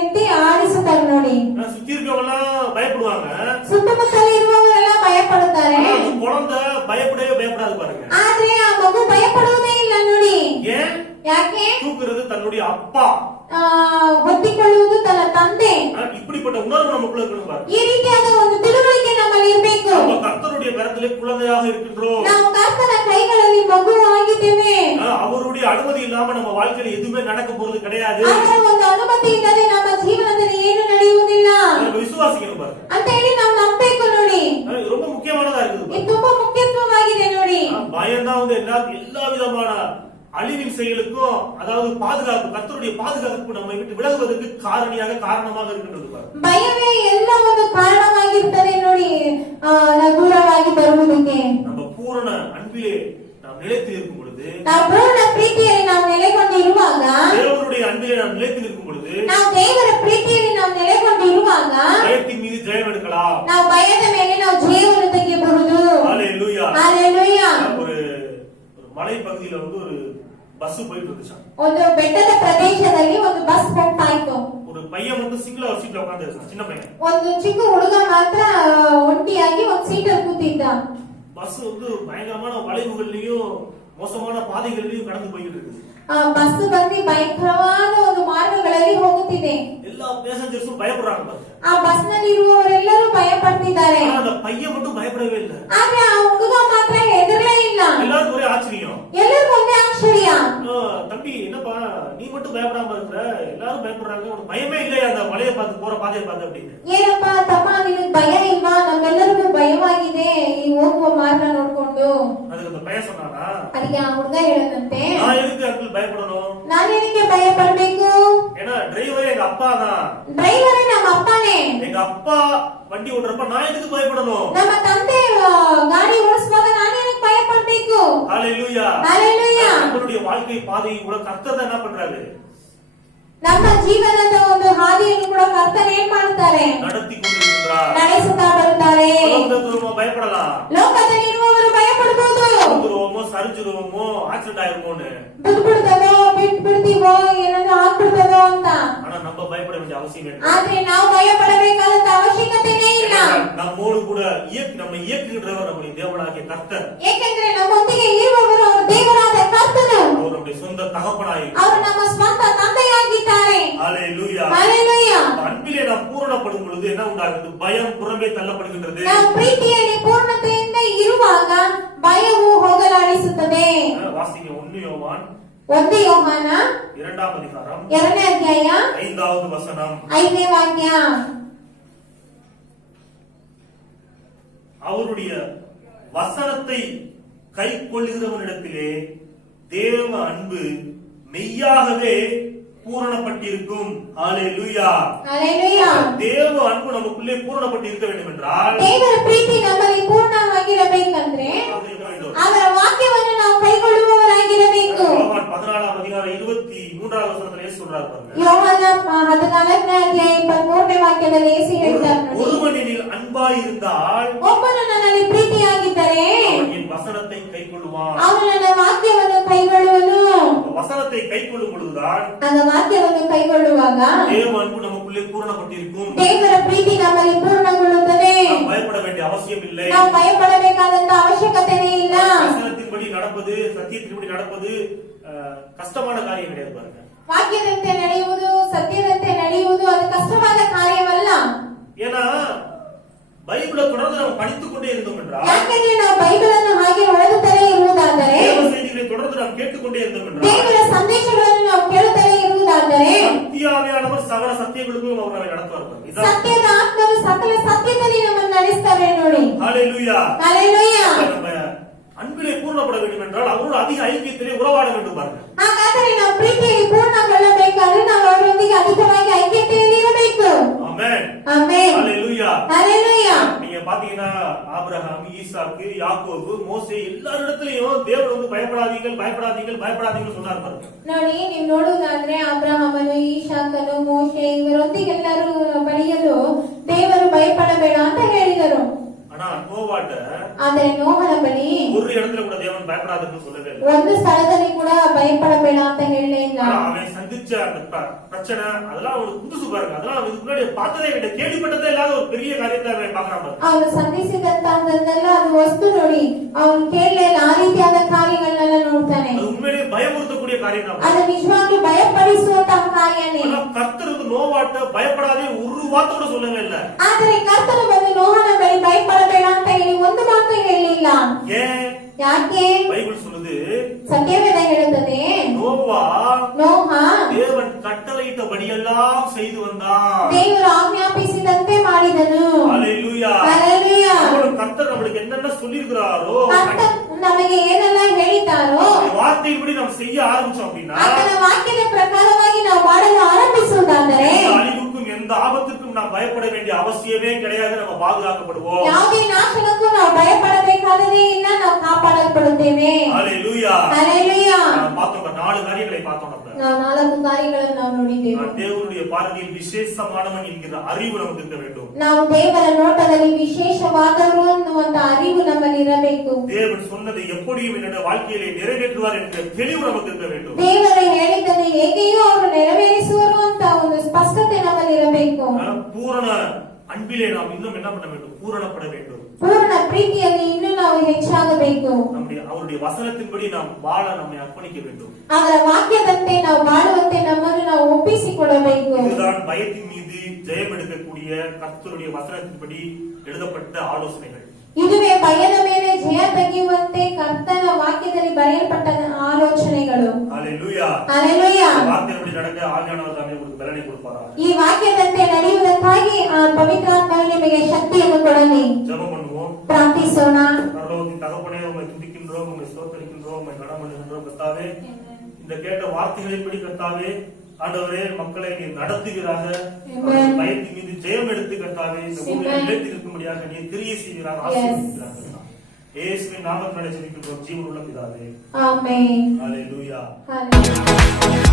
ಎತ್ತಿ ಆಡಿಸುತ್ತಾರೆ ನೋಡಿ. சுத்தி இருக்கவங்க எல்லாம் பயப்படுவாங்க. ಸುತ್ತಮುತ್ತಲು ಇರುವವರೆಲ್ಲ ಭಯ ಪಡುತ್ತಾರೆ. அந்த குழந்தை பயப்படவே பயப்படாது பாருங்க. ಆದ್ರೆ ಆ ಮಗು ಭಯ ಪಡುವುದೇ ಇಲ್ಲ ನೋಡಿ. ஏன்? ಯಾಕೆ? தூக்குறது தன்னுடைய அப்பா, ಹೊತ್ತಿಕೊಳ್ಳುವುದು ತನ್ನ ತಂದೆ. இப்படிப்பட்ட உணர்வு நமக்குள்ள இருக்கணும் பாருங்க. ಈ ರೀತಿಯಾದ ಒಂದು ತಿಳುವಳಿಕೆ ನಮ್ಮಲ್ಲಿ ಇರಬೇಕು. நம்ம கர்த்தருடைய கரத்திலே குழந்தையாக இருக்கின்றோம். ನಾವು ಕರ್ತನ ಕೈಗಳಲ್ಲಿ ಮಗು ಆಗಿದ್ದೇವೆ. அவருடைய அனுமதி இல்லாம நம்ம வாழ்க்கையில எதுவுமே நடக்க போறது கிடையாது. ಅವರ ಒಂದು ಅನುಮತಿ ಇಲ್ಲದೆ ನಮ್ಮ ಜೀವನದಲ್ಲಿ ಏನು ನಡೆಯುವುದಿಲ್ಲ நம்ம விசுவாசிக்கணும் பாருங்க. ಅಂತ ಹೇಳಿ ನಾವು ನಂಬಬೇಕು ನೋಡಿ. ரொம்ப முக்கியமானதா இருக்குது. ಇದು ತುಂಬಾ ಮುಖ್ಯತ್ವವಾಗಿದೆ ನೋಡಿ. பயம்தான் எல்லா விதமான அழிவின் செயலுக்கும், அதாவது பாதுகாப்பு, கர்த்தருடைய பாதுகாப்பு நம்மை விட்டு விலகுவதற்கு காரணமாக இருக்கின்றது பாருங்க. ಭಯವೇ ಎಲ್ಲ ಒಂದು ಕಾರಣವಾಗಿರ್ತದೆ ನೋಡಿ ದೂರವಾಗಿ ಬರುವುದಕ್ಕೆ. நம்ம பூரண அன்பிலே நாம் நிலைத்து இருக்கும் பொழுது, ನಾವು ಪೂರ್ಣ ಪ್ರೀತಿಯಲ್ಲಿ ನಾವು ನೆಲೆಗೊಂಡಿರುವಾಗ, தேவனுடைய அன்பிலே நாம் நிலைத்து நிற்கும் பொழுது, ನಾವು ದೇವರ ಪ್ರೀತಿಯಲ್ಲಿ ನಾವು ನೆಲೆಗೊಂಡಿರುವಾಗ பயத்தின் மீது ஜெயம் எடுக்கலாம். ನಾವು ಭಯದ ಮೇಲೆ ನಾವು ಜಯವನ್ನು ತೆಗೆಯಬಹುದು. ஹalleluya. ஹalleluya. ஒரு மலை பகுதியில ஒரு பஸ் போயிட்டு இருந்துச்சாம். ಒಂದು ಬೆಟ್ಟದ ಪ್ರದೇಶದಲ್ಲಿ ಒಂದು ಬಸ್ ಹೋಗ್ತಾ ಇತ್ತು. ஒரு பையன் மட்டும் சிங்கிளா ஒரு சீட்ல உட்கார்ந்து இருந்தான், சின்ன பையன். ಒಂದು ಚಿಕ್ಕ ಹುಡುಗ ಮಾತ್ರ ಒಂಟಿಯಾಗಿ ಒಂದು ಸೀಟಲ್ಲಿ ಕೂತಿದ್ದ. பஸ் பயங்கரமான வளைவுகள்லயும் மோசமான பாதைகள்லயும் கடந்து போயிட்டு இருக்குது. ಬಸ್ ಬಂದು ಭಯಂಕರವಾದ ಒಂದು ಮಾರ್ಗಗಳಲ್ಲಿ ಹೋಗುತ್ತಿದೆ. எல்லா பேசஞ்சர்ஸும் பயப்படுறாங்க பாருங்க. ಆ ಬಸ್ ನಲ್ಲಿ ಇರುವವರೆಲ್ಲರೂ ಭಯ ಪಡ್ತಿದ್ದಾರೆ. ஆனா அந்த பையன் மட்டும் பயப்படவே இல்லை. ಆದ್ರೆ ಆ ಹುಡುಗ ಮಾತ್ರ ಹೆದರಲೇ ಇಲ್ಲ. எல்லாருக்கும் ஒரே ஆச்சரியம். ಎಲ್ಲರಿಗೂ ಒಂದೇ ಆಶ್ಚರ್ಯ. தம்பி என்னப்பா நீ மட்டும் பயப்படாம இருக்கிற, எல்லாரும் பயப்படுறாங்க, உனக்கு பயமே இல்லையா அந்த மலையை பார்த்து போற பாதையை பார்த்து அப்படின்னு. ಏನಪ್ಪ ತಮ್ಮ ನಿನಗೆ ಭಯ ಇಲ್ವಾ? ನಮ್ಮೆಲ್ಲರಿಗೂ ಭಯವಾಗಿದೆ ಈ ಹೋಗುವ ಮಾರ್ಗ ನೋಡ್ಕೊಂಡು. அதுக்கு அந்த பையன் சொன்னானா, ಅದಕ್ಕೆ ಆ ಹುಡುಗ ಹೇಳದಂತೆ, நான் எதுக்கு அங்கிள் பயப்படணும்? ನಾನೇನಕ್ಕೆ ಭಯ ಪಡ್ಬೇಕು? ஏன்னா டிரைவரே எங்க அப்பா தான். ಡ್ರೈವರೇ ನಮ್ಮ ಅಪ್ಪನೇ. எங்க அப்பா வண்டி ஓட்டுறப்ப நான் எதுக்கு பயப்படணும்? ನಮ್ಮ ತಂದೆ ಗಾಡಿ ಓಡಿಸುವಾಗ ನಾನೇನಕ್ಕೆ ಭಯ ಪಡ್ಬೇಕು? ஹalleluya. ஹalleluya. நம்மளுடைய வாழ்க்கை பாதையை கூட கர்த்தர் தான் என்ன பண்றாரு? ನಮ್ಮ ಜೀವನದ ಒಂದು ಹಾದಿಯನ್ನು ಕೂಡ ಕರ್ತನೇ ಏನ್ ಮಾಡ್ತಾರೆ? நடத்தி கொண்டிருக்கிறார். ನಡೆಸುತ್ತಾ ಬರುತ್ತಾರೆ. லோகத்துல பயப்படலாம். ಲೋಕದಲ್ಲಿರುವವರು ಭಯ ಪಡಬಹುದು. விழுந்துருவோமோ, சரிஞ்சிருவோமோ, ஆக்சிடென்ட் ஆயிருமோன்னு. ಬಿಡ್ಬಿಡ್ತದೋ, ಬಿಡ್ತೀವೋ, ಏನಾದ್ರೂ ಆಗ್ಬಿಡ್ತದೋ ಅಂತ. ஆனா நம்ம பயப்பட வேண்டிய அவசியம் இல்லை. ಆದ್ರೆ ನಾವು ಭಯ ಪಡಬೇಕಾದಂತ ಅವಶ್ಯಕತೆನೇ ಇಲ್ಲ. நம்மோடு கூட நம்ம இயக்குகிறவர் நம்முடைய தேவனாகிய கர்த்தர். ಏಕೆಂದ್ರೆ ನಮ್ಮೊಂದಿಗೆ ಇರುವವರು ಅವರು ದೇವರಾದ ಕರ್ತನು. அவர் நம்முடைய சொந்த தகப்பனாய், ಅವರು ನಮ್ಮ ಸ್ವಂತ ತಂದೆಯಾಗಿದ್ದಾರೆ. ஹalleluya. ஹalleluya. அன்பிலே நாம் பூரணப்படும் பொழுது என்ன உண்டாகுது? பயம் புறமே தள்ளப்படுகின்றது. ನಾವು ಪ್ರೀತಿಯಲ್ಲಿ ಪೂರ್ಣತೆಯಿಂದ ಇರುವಾಗ ಭಯವು ಹೋಗಲಾಡಿಸುತ್ತದೆ. வாசிங்க 1 யோவான் 1 ಯೋಹಾನ 2ஆம் அதிகாரம் 2ನೇ ಅಧ್ಯಾಯ 5வது வசனம். 5ನೇ ವಾಕ್ಯ. அவருடைய வசனத்தை கைக்கொள்ளுகிறவனிடத்திலே தேவ அன்பு மெய்யாகவே பூரணப்பட்டிருக்கும். ஹalleluya. ஹalleluya. தேவ அன்பு நமக்குள்ளே பூரணப்பட்டு இருக்க வேண்டும் என்றால், ದೇವರ ಪ್ರೀತಿ ನಮ್ಮಲ್ಲಿ ಪೂರ್ಣವಾಗಿರಬೇಕಂದ್ರೆ ಅವರ ವಾಕ್ಯವನ್ನು ನಾವು ಕೈಗೊಳ್ಳುವವರಾಗಿರಬೇಕು. யோவான் 14ஆம் அதிகாரம் 23ஆவது வசனத்திலே இயேசு சொல்றார் பாருங்க. ಯೋಹಾನ 14ನೇ ಅಧ್ಯಾಯ 23ನೇ ವಾಕ್ಯದಲ್ಲಿ ಯೇಸು ಹೇಳ್ತಾರೆ ನೋಡಿ, ஒருவனில் அன்பாய் இருந்தால் ಒಬ್ಬನು ನನ್ನಲ್ಲಿ ಪ್ರೀತಿಯಾಗಿದ್ದರೆ அவன் என் வசனத்தை கைக்கொள்ளுவான். ಅವನು ನನ್ನ ವಾಕ್ಯವನ್ನು ಕೈಗೊಳ್ಳುವನು. வசனத்தை கைக்கொள்ளும் பொழுதுதான் அந்த ವಾಕ್ಯವನ್ನು ಕೈಗೊಳ್ಳುವಾಗ தேவ அன்பு நமக்குள்ளே பூரணப்பட்டிருக்கும். ದೇವರ ಪ್ರೀತಿ ನಮ್ಮಲ್ಲಿ ಪೂರ್ಣಗೊಳ್ಳುತ್ತದೆ. நாம் பயப்பட வேண்டிய அவசியம் இல்லை. ನಾವು ಭಯಪಡಬೇಕಾದಂತ ಅವಶ್ಯಕತೆನೇ ಇಲ್ಲ. வசனத்தின்படி நடப்பது, சத்தியத்தின்படி நடப்பது கஷ்டமான காரியம் கிடையாது பாருங்க. ವಾಕ್ಯದಂತೆ ನಡೆಯುವುದು, ಸತ್ಯದಂತೆ ನಡೆಯುವುದು ಅದು ಕಷ್ಟವಾದ ಕಾರ್ಯವಲ್ಲ. ஏன்னா பைபிளை தொடர்ந்து நாம் படித்துக் கொண்டே இருந்தோம் என்றால், ಯಾಕೆಂದ್ರೆ ನಾವು ಬೈಬಲನ್ನು ಹಾಗೆ ಓದುತ್ತಲೇ ಇರುವುದಾದರೆ, தேவ செய்திகளை தொடர்ந்து நாம் கேட்டுக்கொண்டே இருந்தோம் என்றால், ದೇವರ ಸಂದೇಶಗಳನ್ನು ನಾವು ಕೇಳುತ್ತಲೇ ಇರುವುದಾದರೆ, சத்தியாவியானவர் சகல சத்தியங்களுக்கும் அவர் நம்மை நடத்துவார். இதான் ಸತ್ಯದ ಆತ್ಮನು ಸಕಲ ಸತ್ಯದಲ್ಲಿ ನಮ್ಮನ್ನು ನಡೆಸ್ತಾರೆ ನೋಡಿ. ஹalleluya. ஹalleluya. நம்ம அன்பிலே பூர்ணப்பட வேண்டும் என்றால் அவரோடு அதிக ஐக்கியத்திலே உறவாட வேண்டும் பாருங்க. ಹಾಗಾದರೆ ನಾವು ಪ್ರೀತಿಯಲ್ಲಿ ಪೂರ್ಣಗೊಳ್ಳಬೇಕಾದ್ರೆ ನಾವು ಅವರೊಂದಿಗೆ ಅಧಿಕವಾಗಿ ಐಕ್ಯತೆಯಲ್ಲಿ ಇರಬೇಕು. ஆமென். ಆಮೆನ್. ஹalleluya. ஹalleluya. நீங்க பாத்தீங்கன்னா ஆபிரகாம், ஈசாக்கு, யாக்கோபு, மோசே எல்லாரிடத்திலயும் தேவன் பயப்படாதீர்கள் பயப்படாதீர்கள் பயப்படாதீர்கள் சொன்னார் பாருங்க. ನೋಡಿ, ನೀವು ನೋಡುವುದಾದ್ರೆ ಅಬ್ರಹಾಮನು, ಈಶಾಕನು, ಮೋಶೆ ಇವರೊಂದಿಗೆಲ್ಲರೂ ಬಳಿಯಲು ದೇವರು ಭಯಪಡಬೇಡ ಅಂತ ಹೇಳಿದರು. ஆனா நோவாட்ட ಆದರೆ ನೋಹನ ಬಳಿ ஒரு இடத்துல கூட தேவன் பயப்படாதுன்னு சொல்லவே இல்லை. ಒಂದು ಸ್ಥಳದಲ್ಲಿ ಕೂಡ ಭಯಪಡಬೇಡ ಅಂತ ಹೇಳಲೇ ಇಲ್ಲ. அவன் சந்திச்ச அந்த பிரச்சனை அதெல்லாம் அவனுக்கு புதுசு பாருங்க. அதெல்லாம் அவனுக்கு முன்னாடி பார்த்ததே கிடையாது, கேள்விப்பட்டதே இல்லாத ஒரு பெரிய காரியத்தை அவன் பார்க்கறான் பாருங்க. ಅವನು ಸಂಧಿಸಿದಂತದ್ದೆಲ್ಲ ಅದು ವಸ್ತು ನೋಡಿ, ಅವನು ಕೇಳಲೇ ಇಲ್ಲ. ಆ ರೀತಿಯಾದ ಕಾರ್ಯಗಳನ್ನೆಲ್ಲ ನೋಡ್ತಾನೆ. அது உண்மையிலேயே பயமுறுத்தக்கூடிய காரியம் தான். ಅದು ನಿಜವಾಗ್ಲೂ ಭಯಪಡಿಸುವಂತಹ ಕಾರ್ಯನೇ. கர்த்தர் நோவாட்ட பயப்படாதே ஒரு வார்த்தை கூட சொல்லவே இல்லை. ಆದರೆ ಕರ್ತನು ಬಂದು ನೋಹನ ಬಳಿ ಭಯಪಡಬೇಡ ಅಂತ ಹೇಳಿ ಒಂದು ಮಾತು ಹೇಳಿಲ್ಲ. ஏன்? ಯಾಕೆ? பைபிள் சொல்லுது, ಸತ್ಯವೇದ ಹೇಳುತ್ತದೆ, ನೋಹ தேவன் கட்டளையிட்டபடியெல்லாம் செய்து வந்தான். ದೇವರು ಆಜ್ಞಾಪಿಸಿದಂತೆ ಮಾಡಿದನು. ஹalleluya. ஹalleluya. கர்த்தர் நம்மளுக்கு என்னென்ன சொல்லியிருக்கிறாரோ, ಕರ್ತನು ನಮಗೆ ಏನೆಲ್ಲ ಹೇಳಿ ಹೇಳಿದ್ದಾರೋ வார்த்தையின்படி நாம் செய்ய ஆரம்பிச்சோம் அப்படின்னா ಆತನ ವಾಕ್ಯದ ಪ್ರಕಾರವಾಗಿ ನಾವು ಮಾಡಲು ಆರಂಭಿಸುವುದಾದರೆ எந்த அழிவுக்கும் எந்த ஆபத்துக்கும் நாம் பயப்பட வேண்டிய அவசியமே கிடையாது. நம்ம பாதுகாக்கப்படுவோம். ಯಾವುದೇ ನಾಶನಕ್ಕೂ ನಾವು ಭಯಪಡಬೇಕಾದದೇ ಇಲ್ಲ, ನಾವು ಕಾಪಾಡಲ್ಪಡುತ್ತೇವೆ. ஹalleluya. ಹಲ್ಲೆಲೂಯಾ. பார்த்தோம் 4 காரியங்களை பார்த்தோம். ನಾವು 4 ಕಾರ್ಯಗಳನ್ನು ನಾವು ನೋಡಿದ್ದೇವೆ. தேவனுடைய பார்வையில் விசேஷமானவன் என்கிற அறிவு நமக்கு இருக்க வேண்டும். ನಾವು ದೇವರ ನೋಟದಲ್ಲಿ ವಿಶೇಷವಾದವರು ಅನ್ನುವಂತ ಅರಿವು ನಮ್ಮಲ್ಲಿ ಇರಬೇಕು. தேவன் சொன்னதை எப்படியும் என்னுடைய வாழ்க்கையிலே நிறைவேற்றுவார் என்கிற தெளிவு நமக்கு இருக்க வேண்டும். ದೇವರು ಹೇಳಿದ್ದನ್ನು ಹೇಗೆಯೂ ಅವರು ನೆರವೇರಿಸುವರು ಅಂತ ಒಂದು ಸ್ಪಷ್ಟತೆ ನಮ್ಮಲ್ಲಿ ಇರಬೇಕು. பூரண அன்பிலே நாம் இன்னும் என்ன பண்ண வேண்டும்? பூரணப்பட வேண்டும். ಪೂರ್ಣ ಪ್ರೀತಿಯಲ್ಲಿ ಇನ್ನೂ ನಾವು ಹೆಚ್ಚಾಗಬೇಕು. அவருடைய வசனத்தின்படி நாம் வாழ நம்மை அர்ப்பணிக்க வேண்டும். ಅವರ ವಾಕ್ಯದಂತೆ ನಾವು ಬಾಳುವಂತೆ ನಮ್ಮನ್ನು ನಾವು ಒಪ್ಪಿಸಿಕೊಡಬೇಕು. இதுதான் பயத்தின் மீது ஜெயம் எடுக்கக்கூடிய கர்த்தருடைய வசனத்தின்படி எழுதப்பட்ட ஆலோசனைகள். ಇದುವೇ ಭಯದ ಮೇಲೆ ಜಯ ತೆಗೆಯುವಂತೆ ಕರ್ತನ ವಾಕ್ಯದಲ್ಲಿ ಬರೆಯಲ್ಪಟ್ಟ ಆಲೋಚನೆಗಳು. ஹalleluya. ಹಲ್ಲೆಲೂಯಾ. வார்த்தையின்படி நடக்க ஆவியானவர் தாமே உங்களுக்கு பலனை கொடுப்பார். ಈ ವಾಕ್ಯದಂತೆ ನಡೆಯುವುದಕ್ಕಾಗಿ ಆ ಪವಿತ್ರಾತ್ಮನು ನಿಮಗೆ ಶಕ್ತಿಯನ್ನು ಕೊಡಲಿ. ஜெபம் பண்ணுவோம். ಪ್ರಾರ್ಥಿಸೋಣ. பரலோகத்தின் தகப்பனே, உம்மை துதிக்கின்றோம், உம்மை ஸ்தோத்திரிக்கின்றோம், உம்மை கனம் பண்ணுகின்றோம் கர்த்தாவே. இந்த கேட்ட வார்த்தைகளின்படி கர்த்தாவே, ஆண்டவரே, மக்களை நீர் நடத்துகிறாக, பயத்தின் மீது ஜெயம் எடுத்து கர்த்தாவே இந்த பூமியில் நிலைத்து இருக்கும்படியாக நீர் கிரியை செய்கிறார், ஆசீர்வதிக்கிறார். இயேசுவின் நாமத்தினாலே ஜெபிக்கின்றோம் ஜீவனுள்ள பிதாவே. ஆமென். ஹalleluya. ஹalleluya.